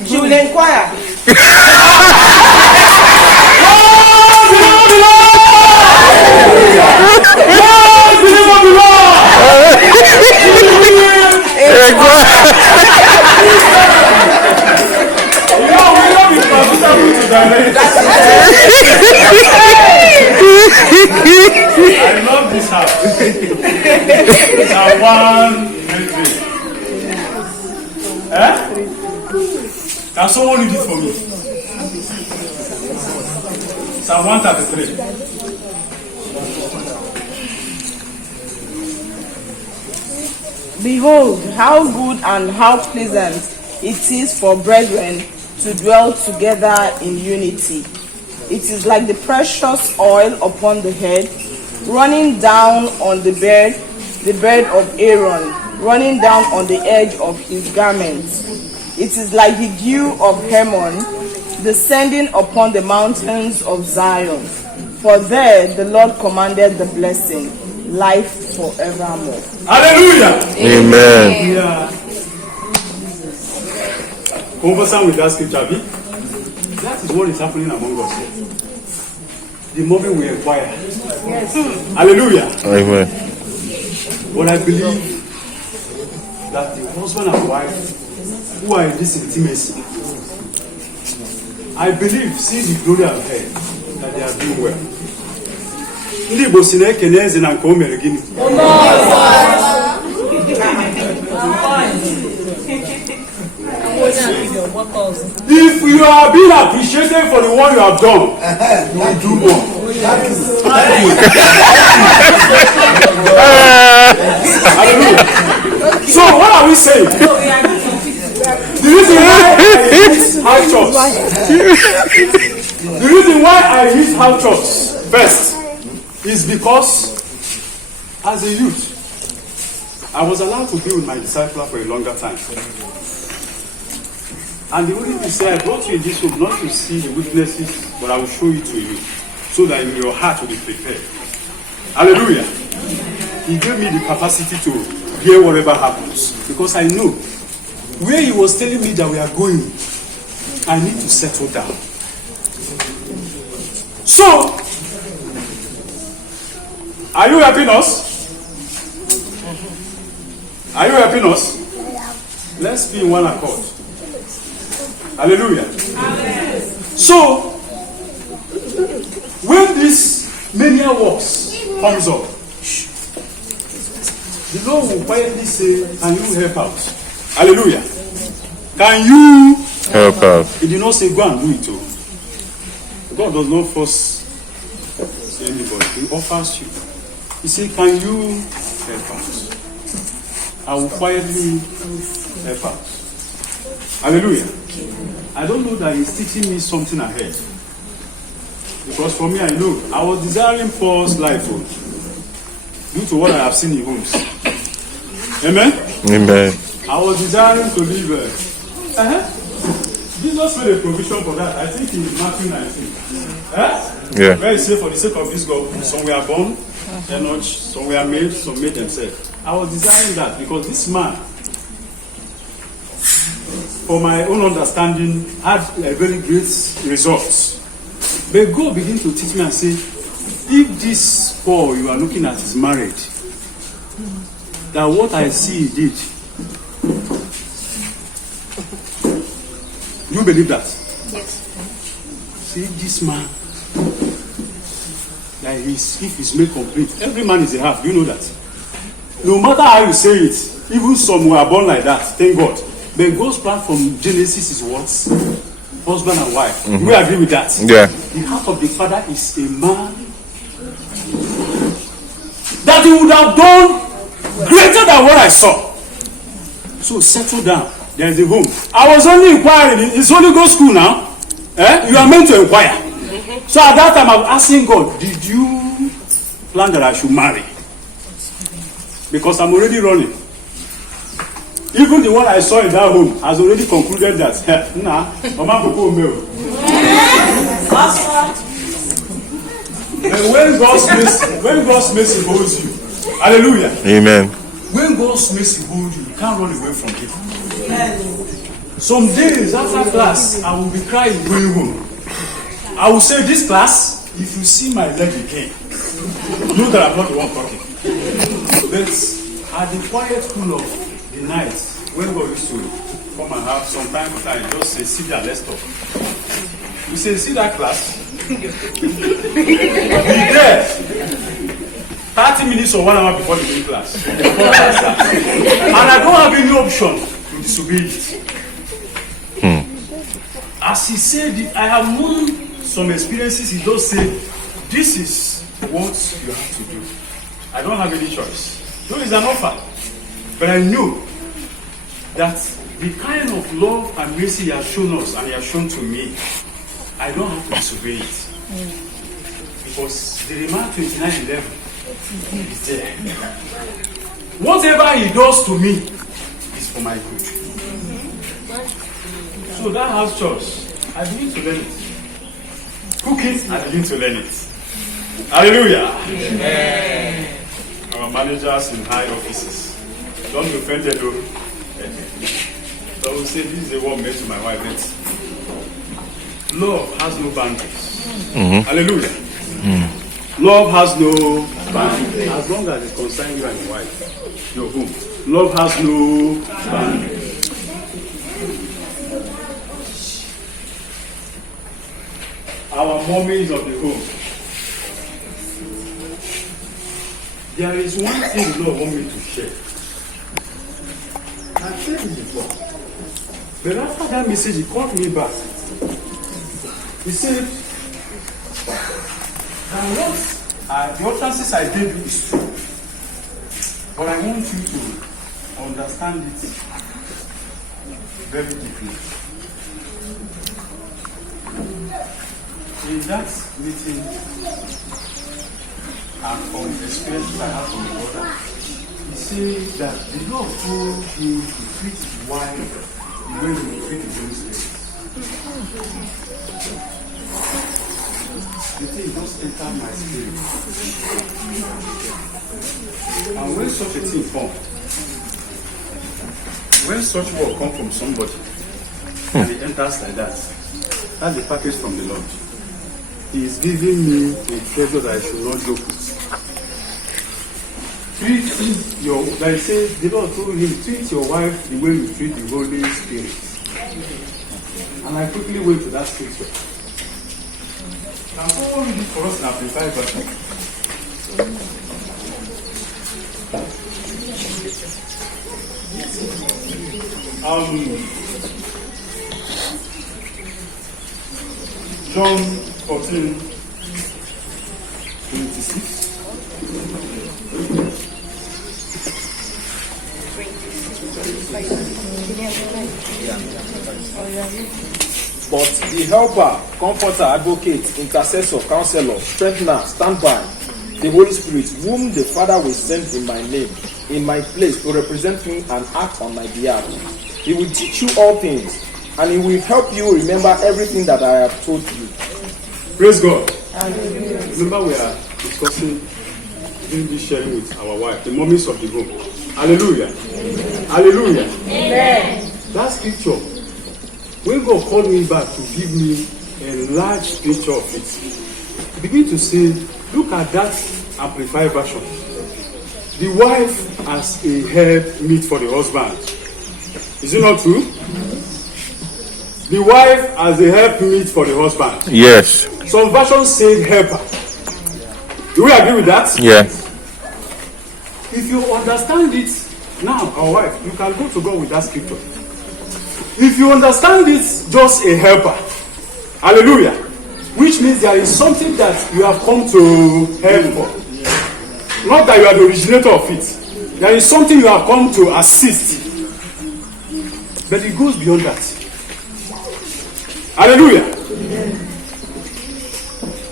She will inquire. I love this house. It's our one entry. Eh? Can someone read it for me? Psalm 133. Behold, how good and how pleasant it is for brethren to dwell together in unity. It is like the precious oil upon the head, running down on the beard of Aaron, running down on the edge of his garments. It is like the dew of Hermon, descending upon the mountains of Zion. For there the Lord commanded the blessing, life forevermore. Hallelujah. Amen. Yeah. Conversant with that scripture, that is what is happening among us here. The moment we inquire. Yes. Hallelujah. Amen. But I believe that the husband and wife who are in this intimacy, I believe, see the glory of head, that they are doing well. Ndị Igbo si na ekene eze na nke o mere gịnị? If you are being appreciated for the one you have done, you will do more. Hallelujah. So what are we saying? The reason why I hit house church. The reason why I hit house church first is because as a youth, I was allowed to be with my discipler for a longer time. And the only thing say, I brought you in this room not to see the weaknesses, but I will show it to you, so that your heart will be prepared. Hallelujah. He gave me the capacity to hear whatever happens. Because I know where he was telling me that we are going, I need to settle down. So, are you helping us? Are you helping us? Let's be in one accord. Hallelujah. Amen. So, when this mania works comes up, the Lord will quietly say, can you help out? Hallelujah. Can you Help out. He did not say, go and do it too. God does not force anybody. He offers you. He said, can you help out? I will quietly help out. Hallelujah. I don't know that he's teaching me something ahead. Because for me, I know. I was desiring Paul's life due to what I have seen in homes. Amen? Amen. I was desiring to live. Jesus made a provision for that. I think in Matthew 19. Yeah. Where he said, for the sake of this God, some were born, not, some were made, some made themselves. I was desiring that because this man, for my own understanding, had a very great results. But God began to teach me and say, if this Paul you are looking at is married, that what I see he did, you believe that? Yes. See this man, that if he's made complete, every man is a half. Do you know that? No matter how you say it, even some were born like that. Thank God. But God's plan from Genesis is what? Husband and wife. Mm-hmm. We agree with that. Yeah. The heart of the father is a man that he would have done greater than what I saw. So settle down. There is a home. I was only inquiring. It's Holy Ghost school now. You are meant to inquire. So at that time I was asking God, did you plan that I should marry? Because I'm already running. Even the one I saw in that home has already concluded that when God's mercy holds you, hallelujah. Amen. When God's mercy holds you, you can't run away from Him. Some days after class, I will be crying going home. I will say, this class, if you see my leg again, know that I'm not the one talking. But at the quiet cool of the night, when God used to come and have some time to time, just say, sit there, let's talk. We say, see that class? Be there 30 minutes or 1 hour before the main class. And I don't have any option to disobey it. As he said it, I have known some experiences. He does say, this is what you have to do. I don't have any choice. Though it's an offer. But I know that the kind of love and mercy he has shown us and he has shown to me, I don't have to disobey it. Because the Jeremiah 29:11 is there. Whatever he does to me is for my good. So that house church, I begin to learn it. Cooking, I begin to learn it. Hallelujah. Amen. Our managers in high offices, don't be offended though. So we say this is the word made to my wife. Love has no boundaries. Mm-hmm. Hallelujah. Mm. Love has no boundaries. As long as it concerns you and your wife, your home. Love has no boundaries. Our mummies of the home. There is one thing the Lord wants me to share. I've said it before. But after that message, he called me back. He said, the utterances I gave you is true. But I want you to understand it very deeply. In that meeting, and from the experience I have from the brother, he said that the Lord told him to treat his wife the way he would treat his own spirit. The thing just entered my spirit. And when such a thing comes, when such word comes from somebody and it enters like that, that's the package from the Lord. He is giving me a treasure that I should not joke with. Treat your, like I say, the Lord told him, treat your wife the way you treat the Holy Spirit. And I quickly went to that scripture. I'm going to read it for us in Amplified Version. John 14:26. But the helper, comforter, advocate, intercessor, counselor, strengthener, standby, the Holy Spirit, whom the Father will send in my name, in my place, to represent me and act on my behalf. He will teach you all things, and he will help you remember everything that I have told you. Praise God. Remember, we are discussing doing this sharing with our wife, the mommies of the home. Hallelujah. Hallelujah. Amen. That scripture, when God called me back to give me a large picture of it, he began to say, look at that Amplified Version. The wife as a help meet for the husband. Is it not true? The wife as a help meet for the husband. Yes. Some versions say helper. Do we agree with that? Yeah. If you understand it now, our wife, you can go to God with that scripture. If you understand it, just a helper. Hallelujah. Which means there is something that you have come to help for. Not that you are the originator of it. There is something you have come to assist. But it goes beyond that. Hallelujah.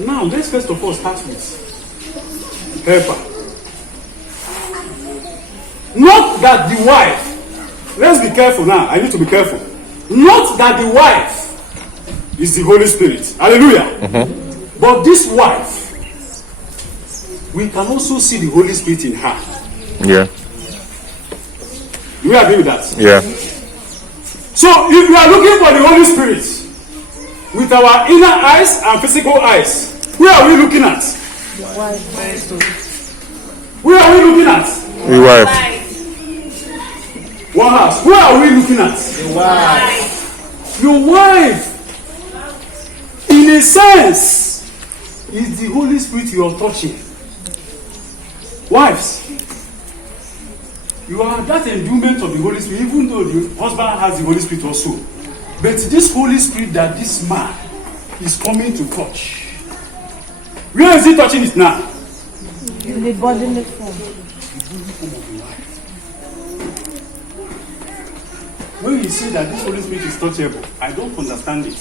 Now, let's first of all start with helper. Not that the wife, let's be careful now, I need to be careful. Not that the wife is the Holy Spirit. Hallelujah. But this wife, we can also see the Holy Spirit in her. Yeah. Do we agree with that? Yeah. So if we are looking for the Holy Spirit with our inner eyes and physical eyes, where are we looking at? Where are we looking at? The wife. One house. Where are we looking at? The wife. Your wife, in a sense, is the Holy Spirit you are touching. Wives, you are that endowment of the Holy Spirit, even though the husband has the Holy Spirit also. But this Holy Spirit that this man is coming to touch, where is he touching it now? In the bodily form. When you say that this Holy Spirit is touchable, I don't understand it.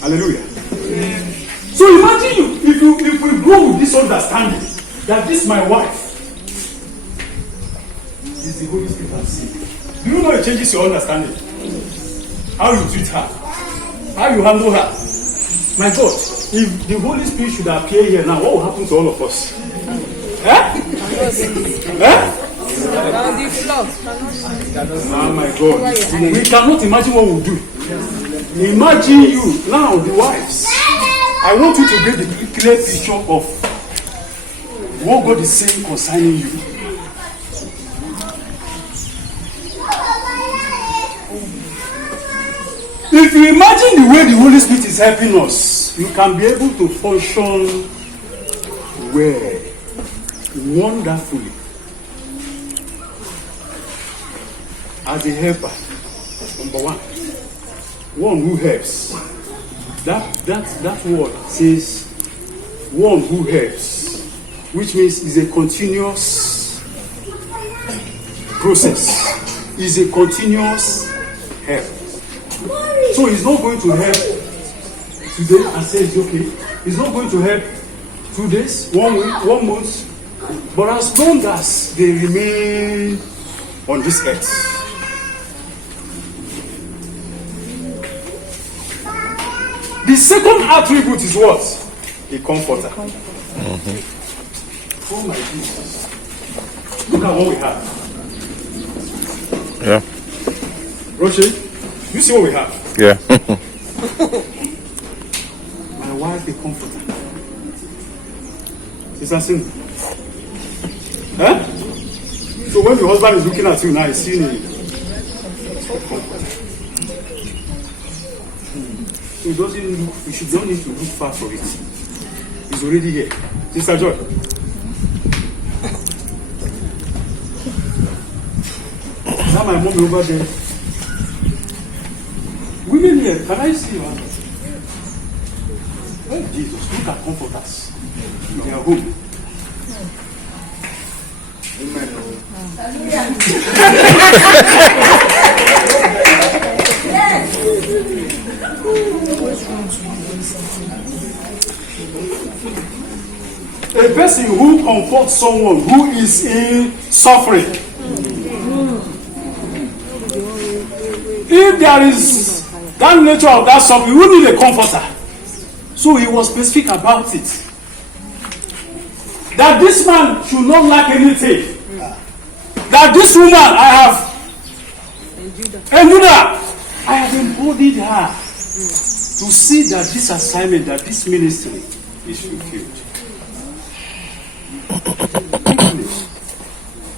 Hallelujah. So imagine if we go with this understanding that this my wife is the Holy Spirit I've seen. Do you know it changes your understanding? How you treat her, how you handle her. My God, if the Holy Spirit should appear here now, what will happen to all of us? Oh my God. We cannot imagine what we'll do. Imagine you, now the wives. I want you to get the clear picture of what God is saying concerning you. If you imagine the way the Holy Spirit is helping us, you can be able to function well, wonderfully, as a helper. Number one who helps. That word says one who helps, which means is a continuous process, is a continuous help. So he's not going to help today and say it's okay. He's not going to help 2 days, 1 week, 1 month. But as long as they remain on this earth, The second attribute is what? A comforter. Oh my Jesus. Look at what we have. Yeah. Roche, you see what we have? Yeah. My wife, a comforter. It's as simple. Huh? So when the husband is looking at you now, he's seeing you. So he doesn't look, you should don't need to look far for it. It's already here. Sister Joy. Now my mom over there. Women here, can I see you? Oh Jesus, look at comforters in their home. A person who comforts someone who is in suffering. If there is that nature of that suffering, you need a comforter. So he was specific about it. That this man should not lack anything. That this woman I have I have embodied her to see that this assignment, that this ministry is fulfilled.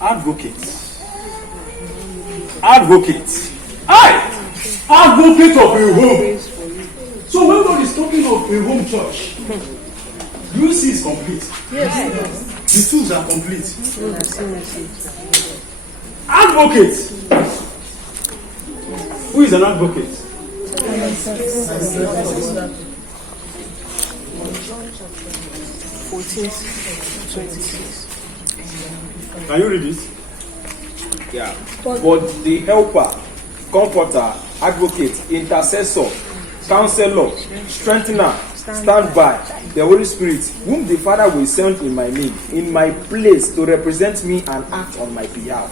Advocate. Advocate of a home. So when God is talking of a home church, you see it's complete. Yes. The tools are complete. Advocate. Who is an advocate? Can you read it? Yeah. But the helper, comforter, advocate, intercessor, counselor, strengthener, stand by, the Holy Spirit, whom the Father will send in my name, in my place to represent me and act on my behalf.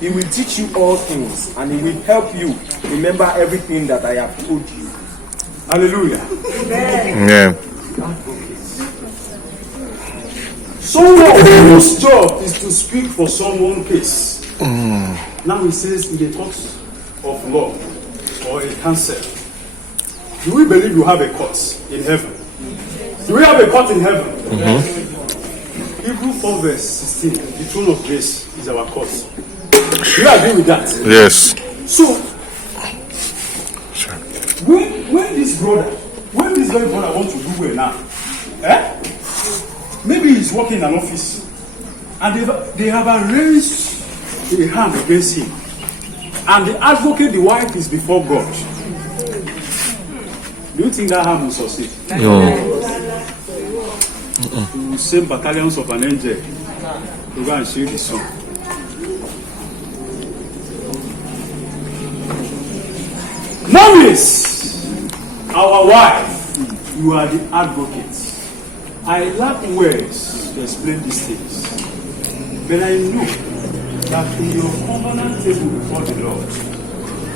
He will teach you all things, and he will help you remember everything that I have told you. Hallelujah. Yeah. Someone whose job is to speak for someone's case. Now he says in the court of law or a council. Do we believe you have a court in heaven? Do we have a court in heaven? Hebrews 4 verse 16. The throne of grace is our court. Do you agree with that? Yes. So, when this very brother wants to do well now, maybe he's working in an office and they have arranged a hand against him, and the advocate, the wife, is before God. Do you think that hand will succeed? No. You will send battalions of an angel to go and shield the sun. Notice, our wife, you are the advocate. I lack words to explain these things, but I know that in your covenant table before the Lord,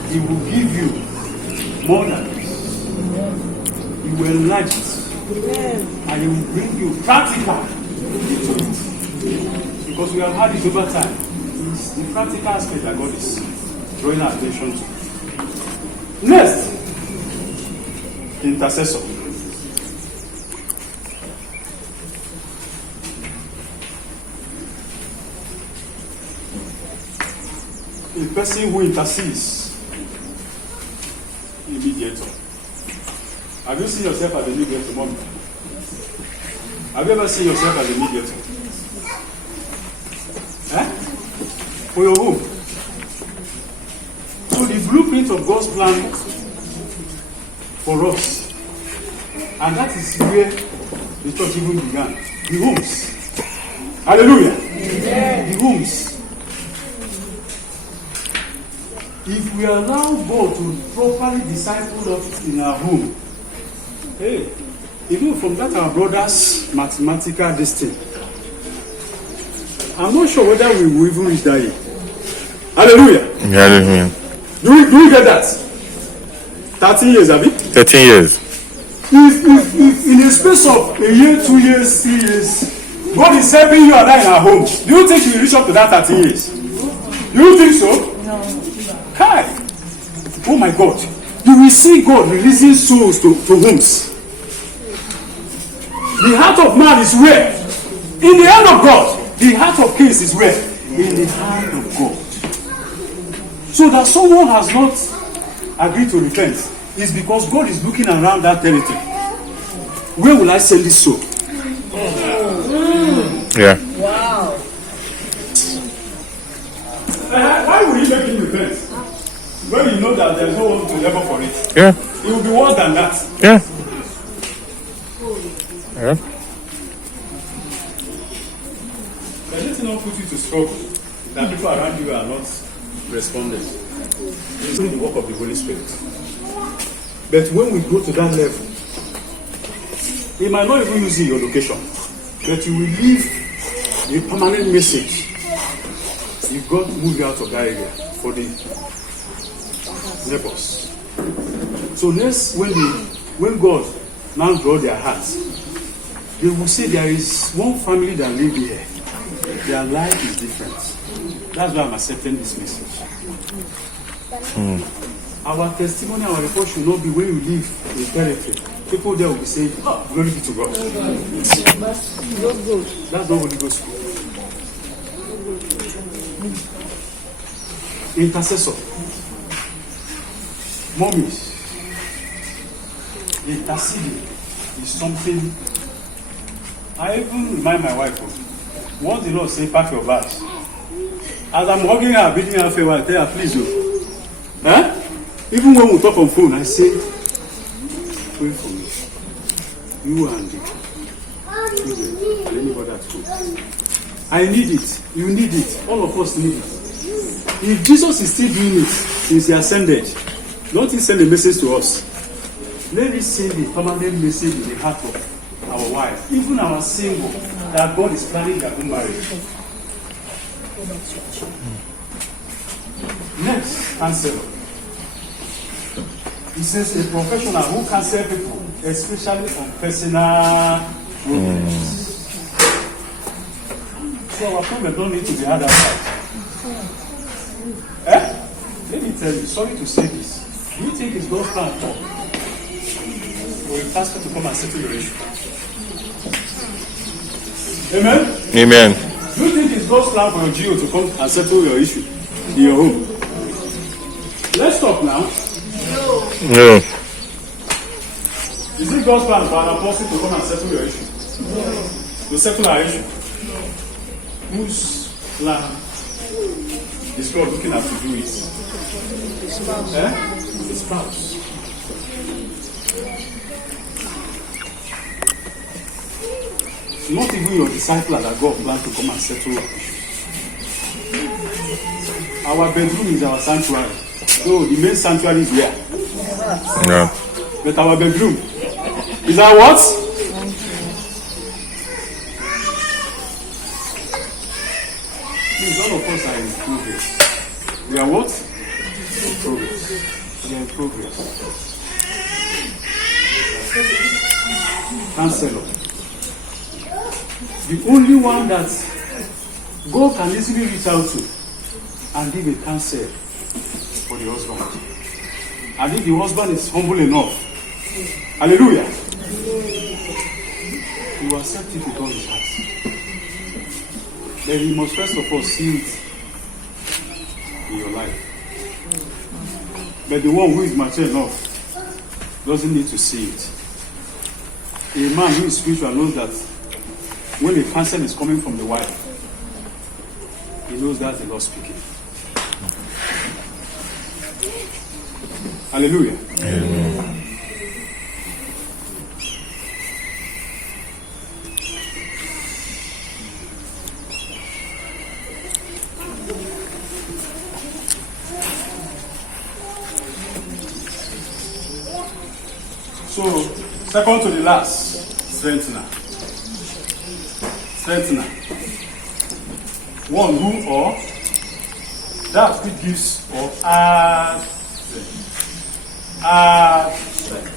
He will give you more than this. He will enlarge it, and He will bring you practical into it. Because we have had it over time. It's the practical aspect that God is drawing our attention to. Next, intercessor. A person who intercedes. Mediator. Have you seen yourself as a mediator, Mommy? Have you ever seen yourself as a mediator? For your home. So the blueprint of God's plan for us, and that is where the church even began. The homes. Hallelujah. The homes. If we allow God to properly disciple us in our home, even from that our brother's mathematical destiny, I'm not sure whether we will even reach that year. Hallelujah. Hallelujah. Do we get that? 13 years, have you? 13 years. if in the space of a year, 2 years, 3 years, God is helping you and I in our home, do you think you will reach up to that 13 years? Do you think so? No. Kai. Oh my God. You will see God releasing souls to homes. The heart of man is where? In the hand of God. The heart of kings is where? In the hand of God. So that someone has not agreed to repent is because God is looking around that territory. Where will I send this soul? Yeah. Wow. Why will he make him repent? When you know that there is no one to labor for it. Yeah. It will be worse than that. Yeah. Yeah. Does it not put you to struggle that people around you are not responding? It's only the work of the Holy Spirit. But when we go to that level, he might not even use your location, but you will leave a permanent message. If God move you out of that area for the neighbors. So next, when God now draw their hearts, they will say there is one family that live here. Their life is different. That's why I'm accepting this message. Our testimony, our report should not be when you live in territory. People there will be saying, oh, glory be to God. That's not Holy Ghost. Intercessor. Mommies. Interceding is something. I even remind my wife of. Once the Lord say, pack your bags. As I'm hugging her, beating her favor, I tell her, please do. Huh? Even when we talk on phone, I say, pray for me. You and the children, and anybody at home. I need it. You need it. All of us need it. If Jesus is still doing it since he ascended, don't he send a message to us? Let me send a permanent message in the heart of our wife, even our single, that God is planning their own marriage. Next, counselor. He says a professional who counsel people, especially on personal problems. So our problem don't need to be had outside. Let me tell you, sorry to say this. Do you think it's God's plan for a pastor to come and settle your issue? Amen? Amen. Do you think it's God's plan for your GO to come and settle your issue in your home? Let's talk now. No. Is it God's plan for an apostle to come and settle your issue? No. To settle our issue? Whose plan is God looking at to do it? His spouse. His spouse. Not even your disciple that God plans to come and settle our issue. Our bedroom is our sanctuary. So the main sanctuary is here. Yeah. But our bedroom is our what? Please, all of us are in progress. We are what? In progress. We are in progress. Counselor. The only one that God can easily reach out to and give a counsel for the husband. And if the husband is humble enough, hallelujah, he will accept it with all his heart. Then he must first of all see it in your life. But the one who is mature enough doesn't need to see it. A man who is spiritual knows that when the counsel is coming from the wife, he knows that's the Lord speaking. Hallelujah. Amen. So, second to the last, strengthener. Strengthener. One who or that which gives or adds strength.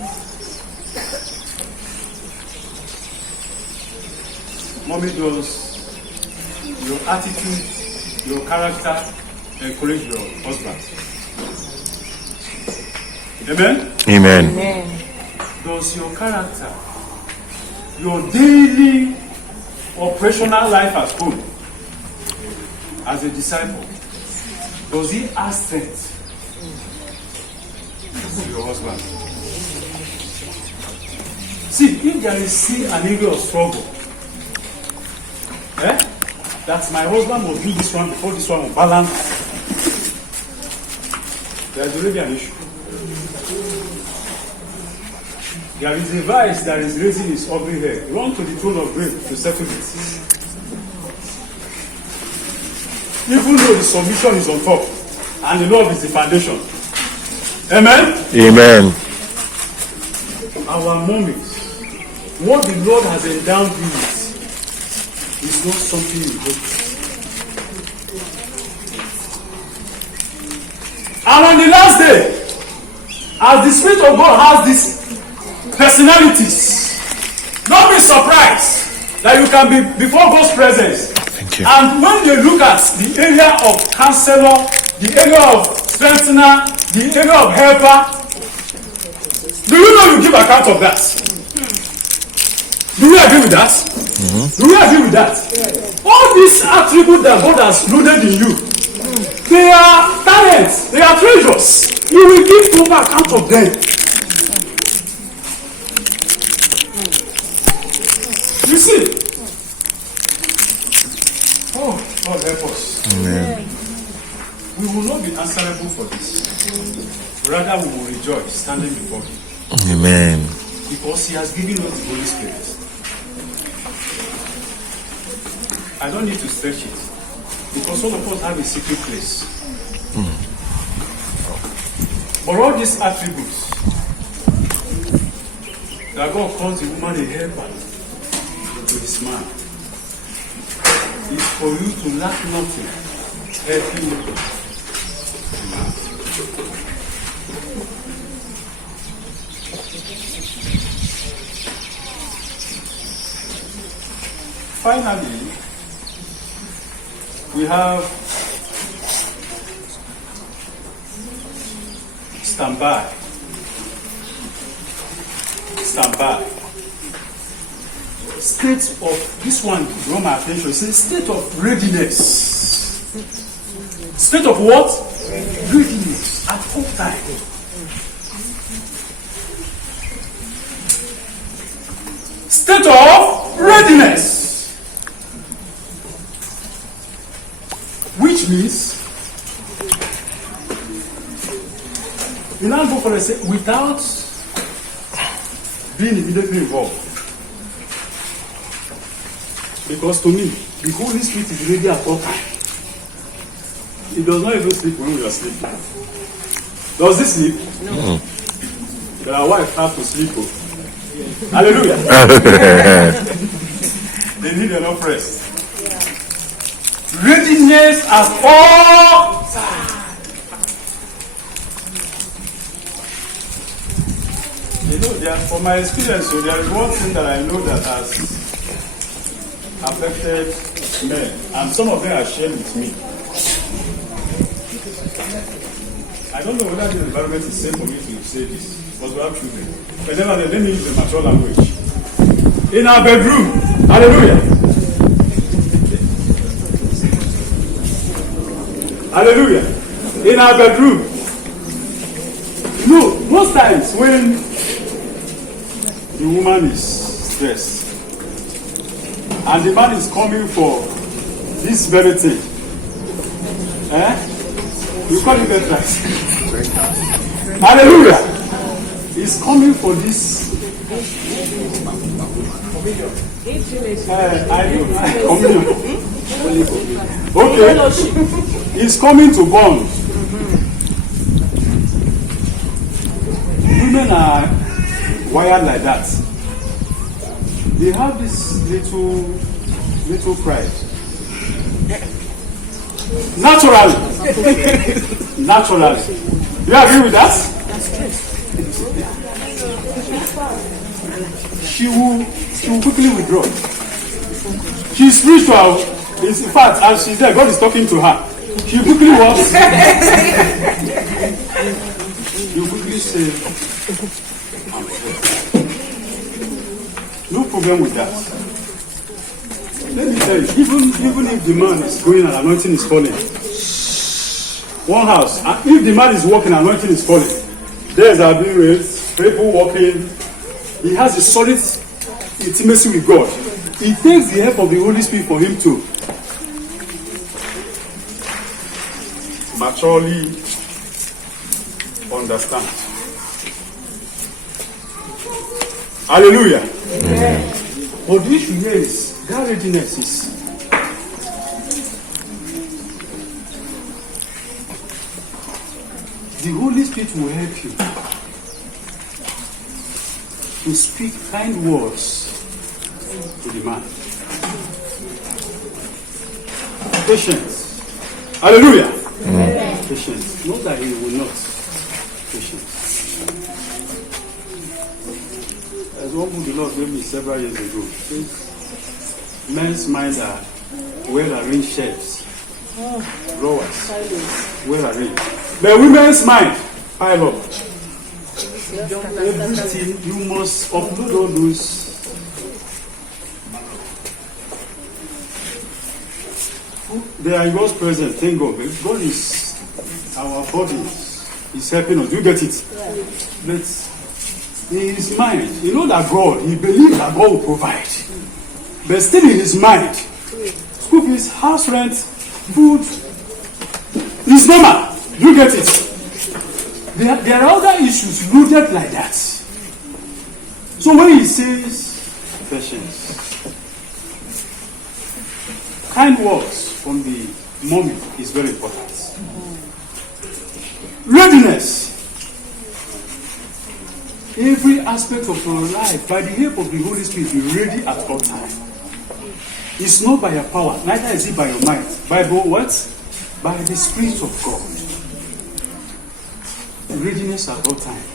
mommy does your attitude, your character encourage your husband? Amen? Amen. Does your character, your daily operational life at home as a disciple, does it add strength to your husband? See, if there is still an area of struggle, that my husband will do this one before this one will balance, there is already an issue. There is a vice that is raising his ugly head. Run to the throne of grace to settle it. Even though the submission is on top and the love is the foundation. Amen? Amen. Our mommies, what the Lord has endowed you with is not something you do. And on the last day, as the Spirit of God has these personalities, don't be surprised that you can be before God's presence. Thank you. And when they look at the area of counselor, the area of strengthener, the area of helper, do you know you give account of that? Do you agree with that? Do you agree with that? All these attributes that God has loaded in you, they are talents, they are treasures. You will give proper account of them. You see? Oh, God help us. Amen. We will not be answerable for this. Rather, we will rejoice standing before Him. Amen. Because He has given us the Holy Spirit. I don't need to stretch it. Because all of us have a secret place. But all these attributes that God calls the woman a helper to His man is for you to lack nothing, helping you. Finally, we have stand by. Stand by. State of, this one draw my attention, it says state of readiness. State of what? Readiness at all time. State of readiness. Which means, you now go for a say, without being immediately involved. Because to me, the Holy Spirit is ready at all time. He does not even sleep when we are sleeping. Does he sleep? No. Your wife has to sleep. Oh. Hallelujah. They need enough rest. Readiness at all times. You know, from my experience, so there is one thing that I know that has affected men, and some of them are shared with me. I don't know whether the environment is safe for me to say this, because we have children. But then let me use the mature language. In our bedroom, hallelujah. Hallelujah. In our bedroom. No, most times when the woman is stressed and the man is coming for this very thing, you call it better. Hallelujah. He's coming for this. Communion. Okay. He's coming to bond. Women are wired like that. They have this little pride. Naturally. Naturally. You agree with that? She will quickly withdraw. She's spiritual. In fact, as she's there, God is talking to her. She quickly walks. You quickly say, no problem with that. Let me tell you, even if the man is going and anointing is falling, one house, and if the man is walking and anointing is falling, there's are being raised, people walking, he has a solid intimacy with God. It takes the help of the Holy Spirit for him to maturely understand. Hallelujah. Amen. But the issue here is that readiness is the Holy Spirit will help you to speak kind words to the man. Patience. Hallelujah. Amen. Patience. Not that he will not. Patience. As one who the Lord gave me several years ago. Men's minds are well-arranged shelves. Drawers. Well-arranged. But women's mind, pile up. Everything, you must upload all those. They are in God's presence, thank God. But God is, our body is helping us. Do you get it? Yeah. But in his mind, you know that God, he believes that God will provide. But still in his mind, school fees, house rent, food, it's normal. Do you get it? There are other issues rooted like that. So when he says patience, kind words from the mommy is very important. Readiness. Every aspect of your life, by the help of the Holy Spirit, be ready at all times. It's not by your power, neither is it by your mind. By what? By the Spirit of God. Readiness at all times.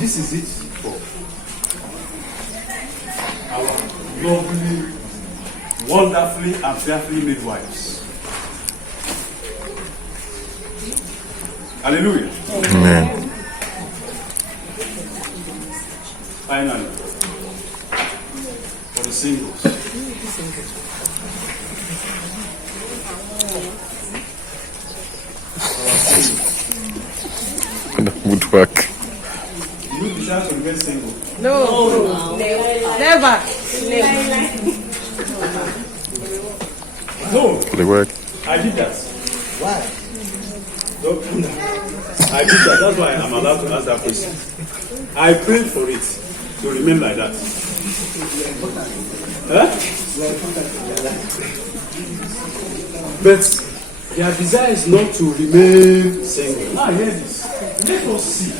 This is it for our lovely, wonderfully and fearfully made wives. Hallelujah. Amen. Finally, for the singles. That would work. You desire to remain single. No. Never. No, Would it work? I did that. Why? I did that. That's why I'm allowed to ask that question. I prayed for it to remain like that. Huh? But their desire is not to remain single. Now hear this. Let us see.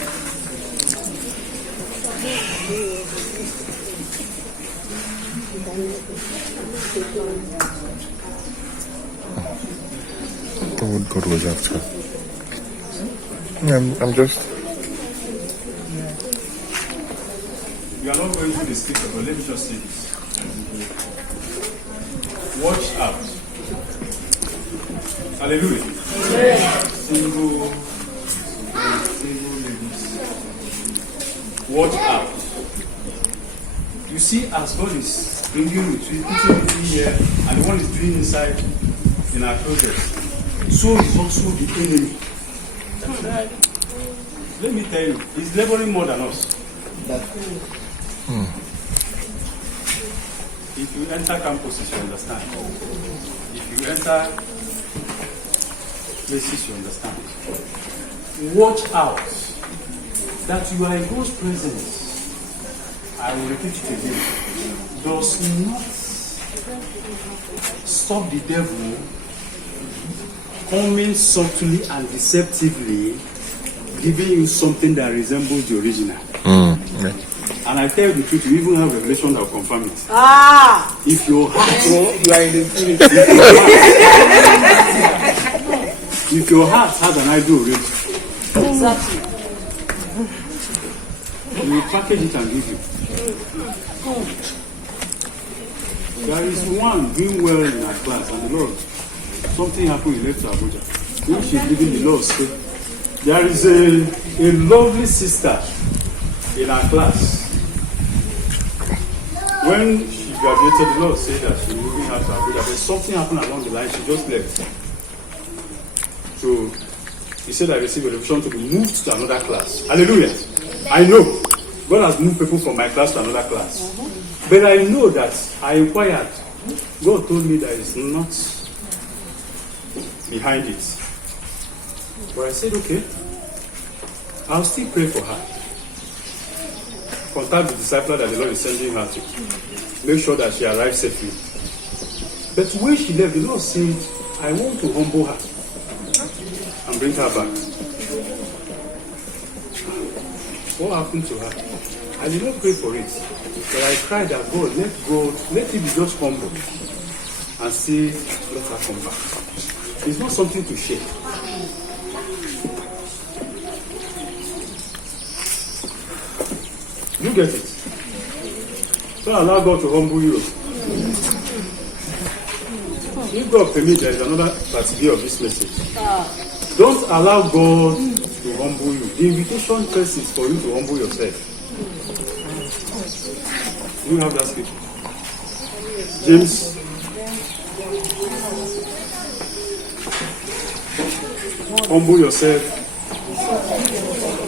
What God was after. I'm just. You are not going through the scripture, but let me just say this. Watch out. Hallelujah. Single ladies. Watch out. You see, as God is bringing you to putting here, and the one is doing inside in our closet, so is also the enemy. Let me tell you, he's laboring more than us. If you enter campuses, you understand. If you enter places, you understand. Watch out that you are in God's presence. I will repeat it again. Does not stop the devil coming subtly and deceptively, giving you something that resembles the original. Yeah. And I tell you the truth, you even have revelation that will confirm it. If your heart, You are in the spirit. if your heart has an idol already, Exactly. we will package it and give you. There is one doing well in her class, and the Lord, something happened, he left to Abuja. When she's leaving, the Lord said, there is a lovely sister in her class. When she graduated, the Lord said that she's moving out to Abuja, but something happened along the line, she just left. So he said, I received a revelation to be moved to another class. Hallelujah. I know God has moved people from my class to another class. But I know that I inquired. God told me that it's not behind it. But I said, okay, I'll still pray for her. Contact the disciple that the Lord is sending her to. Make sure that she arrives safely. But when she left, the Lord said, I want to humble her and bring her back. What happened to her? I did not pray for it. But I cried that God, let it be just humble and say, let her come back. It's not something to share. You get it? Don't allow God to humble you. If God permits, there is another part B of this message. Don't allow God to humble you. The invitation first is for you to humble yourself. You have that scripture. James. Humble yourself.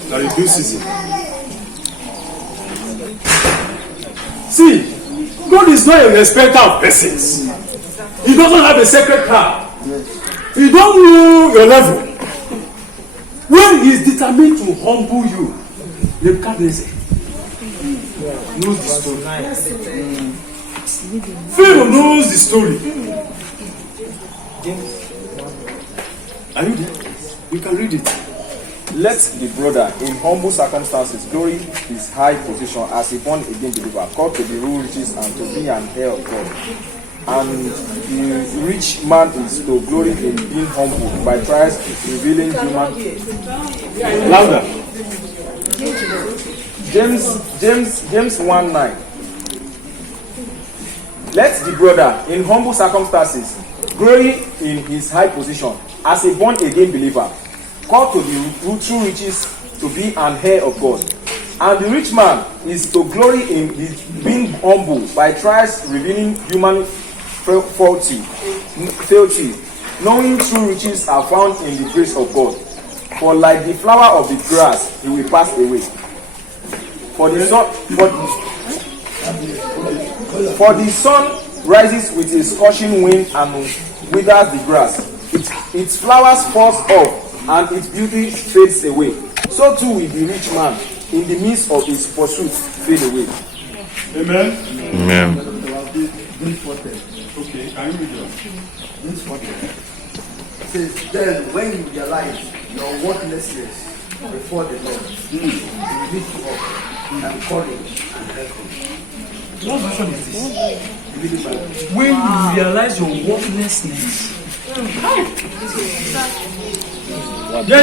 That reduces it. See, God is not a respecter of persons. He doesn't have a sacred car. He don't know your level. When he is determined to humble you, the Nebuchadnezzar knows the story. Pharaoh knows the story. Are you there? You can read it. Let the brother in humble circumstances glory his high position as a born again believer, called to the rule riches and to be an heir of God. And the rich man is to glory in being humble by trials revealing human. Louder. James 1:9. Let the brother in humble circumstances glory in his high position as a born again believer, called to the true riches to be an heir of God. And the rich man is to glory in his being humble by trials revealing human frailty, knowing true riches are found in the grace of God. For like the flower of the grass, he will pass away. For the sun rises with a scorching wind and withers the grass. Its flowers falls off, and its beauty fades away. So too will the rich man, in the midst of his pursuit, fade away. Amen. Amen. Okay, can you read it? This what it says. Then when you realize your worthlessness before the Lord, He will lift you up and courage and help you. What version is this? When When you realize your worthlessness. There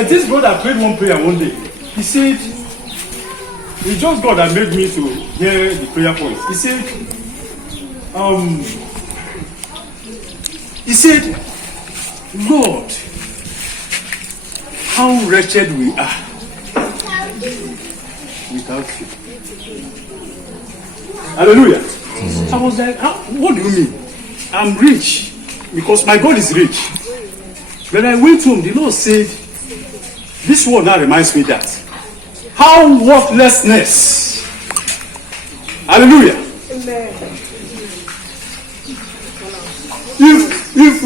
is this brother prayed one prayer one day. He said, it's just God that made me to hear the prayer point. He said, Lord, how wretched we are without you. Hallelujah. I was like, what do you mean? I'm rich because my God is rich. When I went home, the Lord said, this word now reminds me that how worthlessness. Hallelujah. Amen. If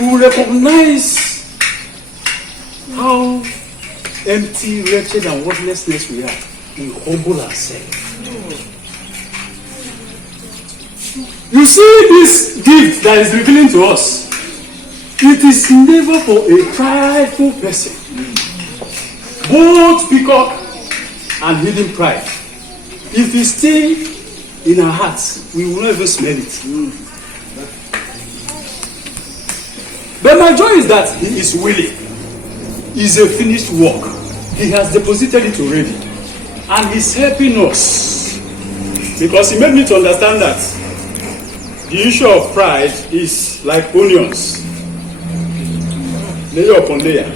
we recognize how empty, wretched, and worthlessness we are, we humble ourselves. You see this gift that is revealing to us, it is never for a prideful person. Both peacock and hidden pride. If it stay in our hearts, we will never smell it. But my joy is that he is willing. It's a finished work. He has deposited it already. And he's helping us Because he made me to understand that the issue of pride is like onions, layer upon layer.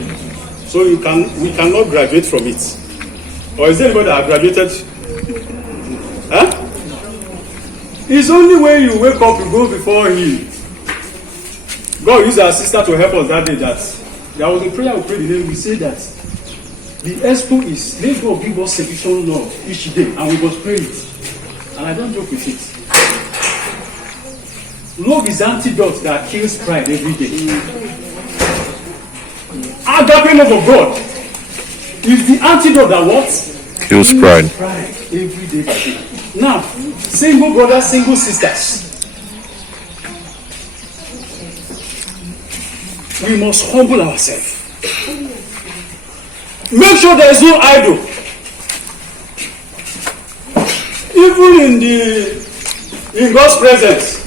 So we cannot graduate from it. Or is there anybody that graduated? Huh? It's only when you wake up, you go before him. God used our sister to help us that day. That there was a prayer we prayed in the name. We said that the expo is, let God give us sufficient love each day, and we must pray it. And I don't joke with it. Love is the antidote that kills pride every day. Agape love of God is the antidote that what? Kills pride. Pride every day by day. Now, single brothers, single sisters, we must humble ourselves. Make sure there is no idol. Even in God's presence.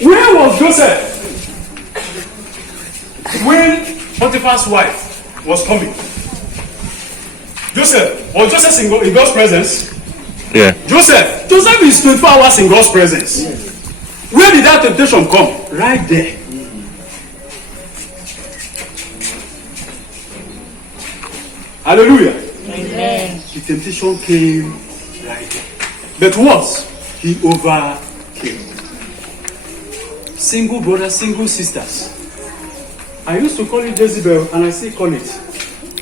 Where was Joseph when Potiphar's wife was coming? Was Joseph in God's presence? Yeah. Joseph is 24 hours in God's presence. Yes. Where did that temptation come? Right there. Hallelujah. Amen. The temptation came right there. But what? He overcame. Single brothers, single sisters. I used to call it Jezebel, and I still call it.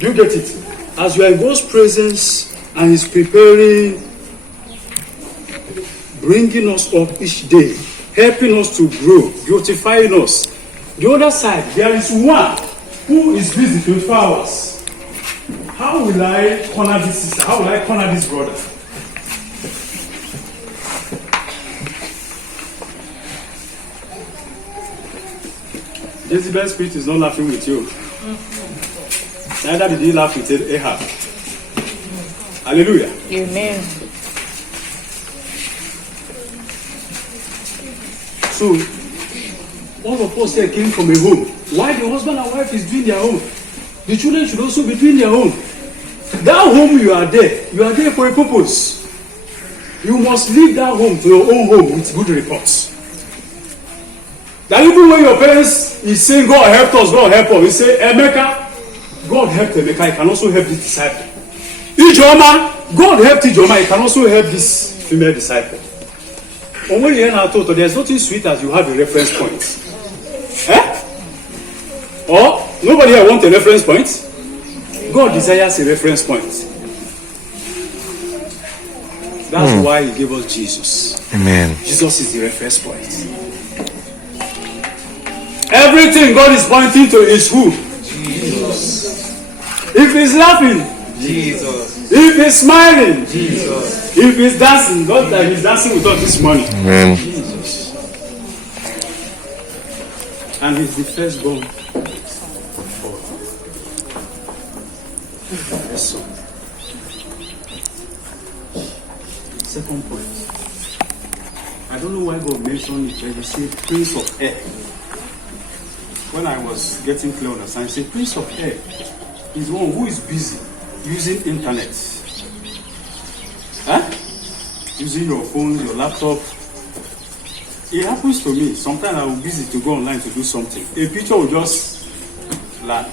You get it? As you are in God's presence and He's preparing, bringing us up each day, helping us to grow, beautifying us. The other side, there is one who is busy 24 hours. How will I corner this sister? How will I corner this brother? Jezebel's spirit is not laughing with you. Neither did he laugh with Ahab. Hallelujah. Amen. So, all of us here came from a home. Why the husband and wife is doing their own? The children should also be doing their own. That home you are there for a purpose. You must leave that home to your own home with good reports. That even when your parents is saying, God help us, God help us, you say, Emeka, God helped Emeka, he can also help this disciple. Ijoma, God helped Ijoma, he can also help this female disciple. And when you hear our thought, there's nothing sweet as you have a reference point. Or nobody here wants a reference point. God desires a reference point. That's why He gave us Jesus. Amen. Jesus is the reference point. Everything God is pointing to is who? Jesus. If He's laughing, Jesus. If He's smiling, Jesus. If He's dancing, God like He's dancing with us this morning. Amen. Jesus. And He's the firstborn. Yes, sir. Second point. I don't know why God mentioned it, but He said Prince of Air. When I was getting clear on the sign, He said Prince of Air is one who is busy using internet. Using your phone, your laptop. It happens to me. Sometimes I will be busy to go online to do something. A picture will just land.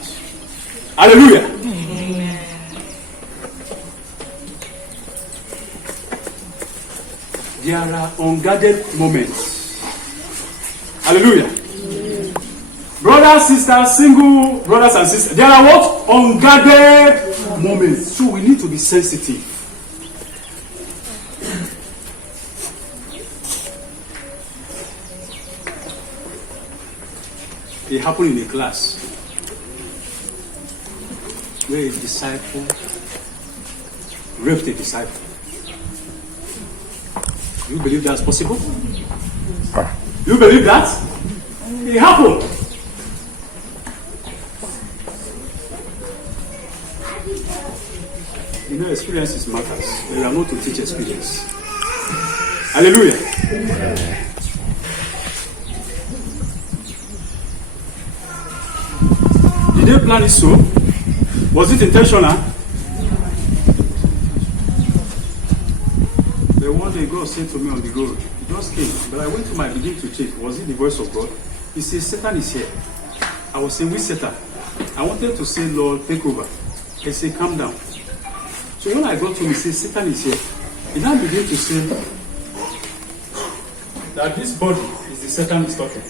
Hallelujah. Amen. There are unguarded moments. Hallelujah. Amen. Brothers, sisters, single brothers and sisters, there are what? Unguarded moments. So we need to be sensitive. It happened in a class where a disciple raped a disciple. You believe that's possible? You believe that? It happened. You know, experiences matters. We are not to teach experience. Hallelujah. Did they plan it so? Was it intentional? The one day God said to me on the road, he just came, but I went to my beginning to check. Was it the voice of God? He said, Satan is here. I was saying, which Satan? I wanted to say, Lord, take over. He said, calm down. So when I got to him, he said, Satan is here. He now began to say that this body is the Satan is talking.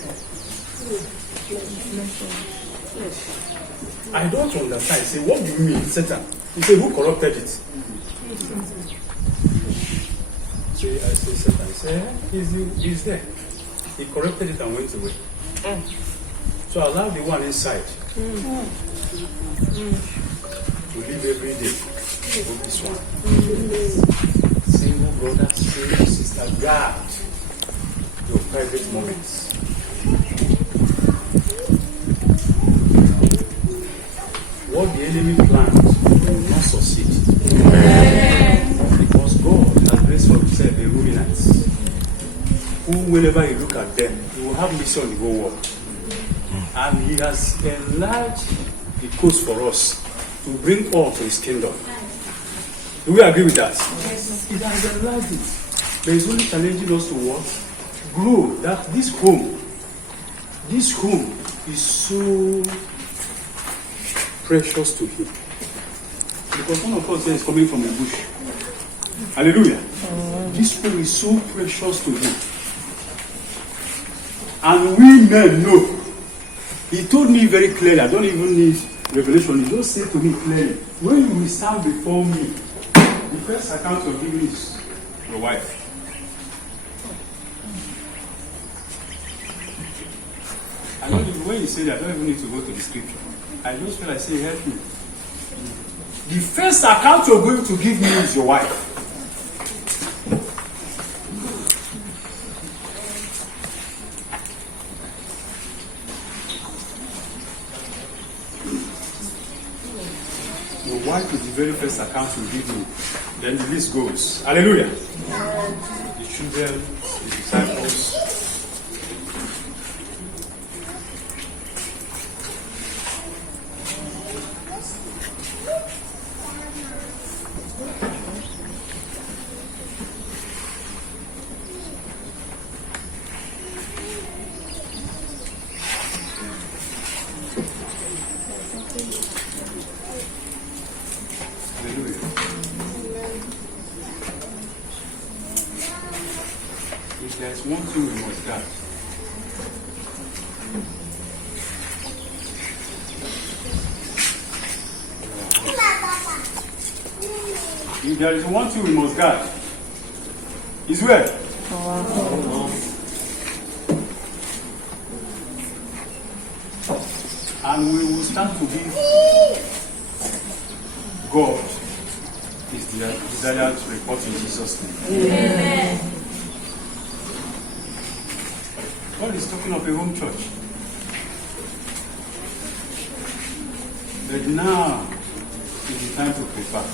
I don't understand. He said, what do you mean, Satan? He said, who corrupted it? So I said, Satan. He said, he's there. He corrupted it and went away. So I allowed the one inside to live every day with this one. Single brother, single sister, guard your private moments. What the enemy plans will not succeed. Because God has raised for himself the Reubenites, who, whenever you look at them, you will have mission on the whole world. And he has enlarged the coast for us to bring all to his kingdom. Do we agree with that? Yes. He has enlarged it. But he's only challenging us to what? Grow. That this home is so precious to him. Because one of us here is coming from the bush. Hallelujah. This home is so precious to him. And we men know. He told me very clearly, I don't even need revelation. He just said to me clearly, when you will stand before me, the first account you're giving is your wife. I don't even, when you say that, I don't even need to go to the scripture. I just feel like say, help me. The first account you're going to give me is your wife. Your wife is the very first account you give me. Then the list goes. Hallelujah. The children, the disciples. If there's one thing we must guard, if there is one thing we must guard, is where? And we will start to give God his desired report in Jesus' name. Amen. God is talking of a home church. But now is the time to prepare.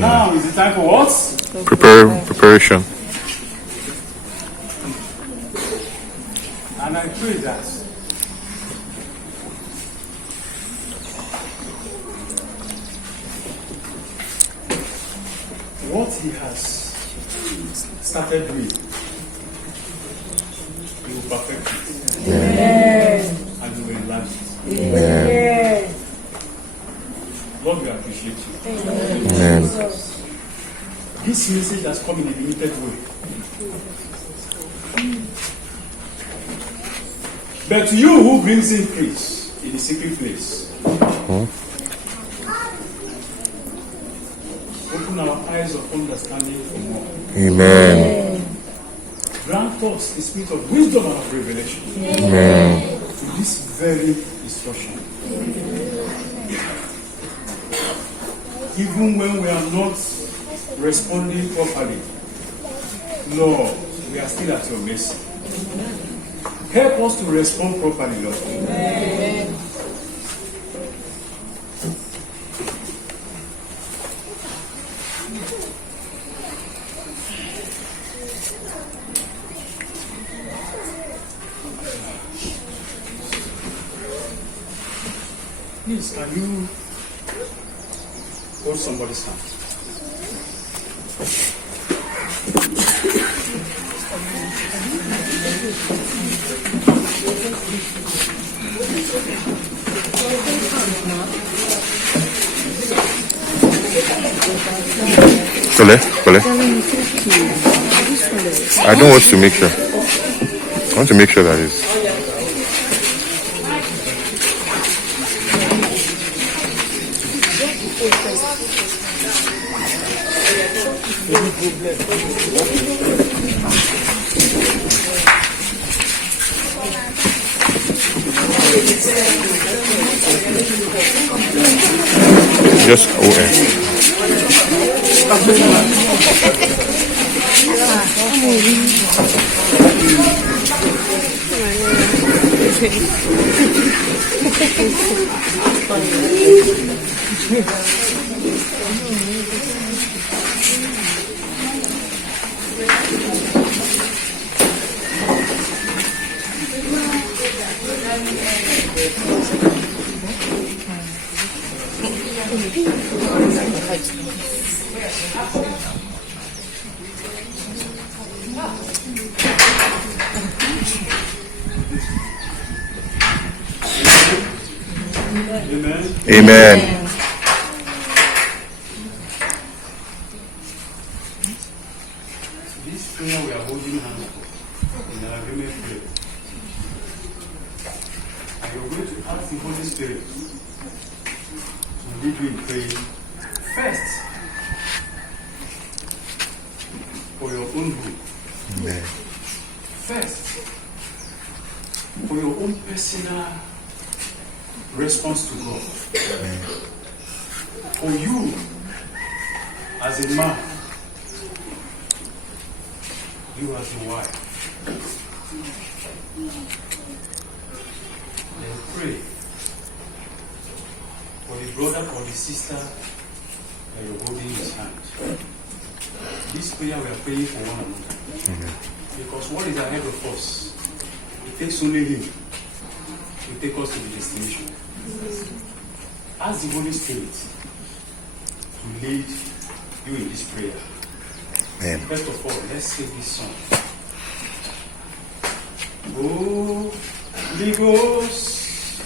Now is the time for what? Preparation. And I pray that what he has started with, he will perfect it. Amen. And he will enlarge it. Amen. Lord, we appreciate you. Amen. This message has come in a limited way. But you who brings increase in the secret place, open our eyes of understanding for more. Amen. Grant us the spirit of wisdom and of revelation. Amen. To this very instruction. Even when we are not responding properly, Lord, we are still at your mercy. Help us to respond properly, Lord. Amen. Please, can you hold somebody's hand? Kole. I don't want to make sure. I want to make sure that it's. Just ON. Amen. This prayer we are holding hands for in an agreement prayer. And you're going to ask the Holy Spirit to lead you in praying first for your own good. Amen. First, for your own personal response to God. For you, as a man, you as a wife, then pray for the brother or the sister that you're holding his hand. This prayer we are praying for one another. Because what is ahead of us, it takes only Him to take us to the destination. Ask the Holy Spirit to lead you in this prayer. Amen. First of all, let's sing this song. Holy Ghost,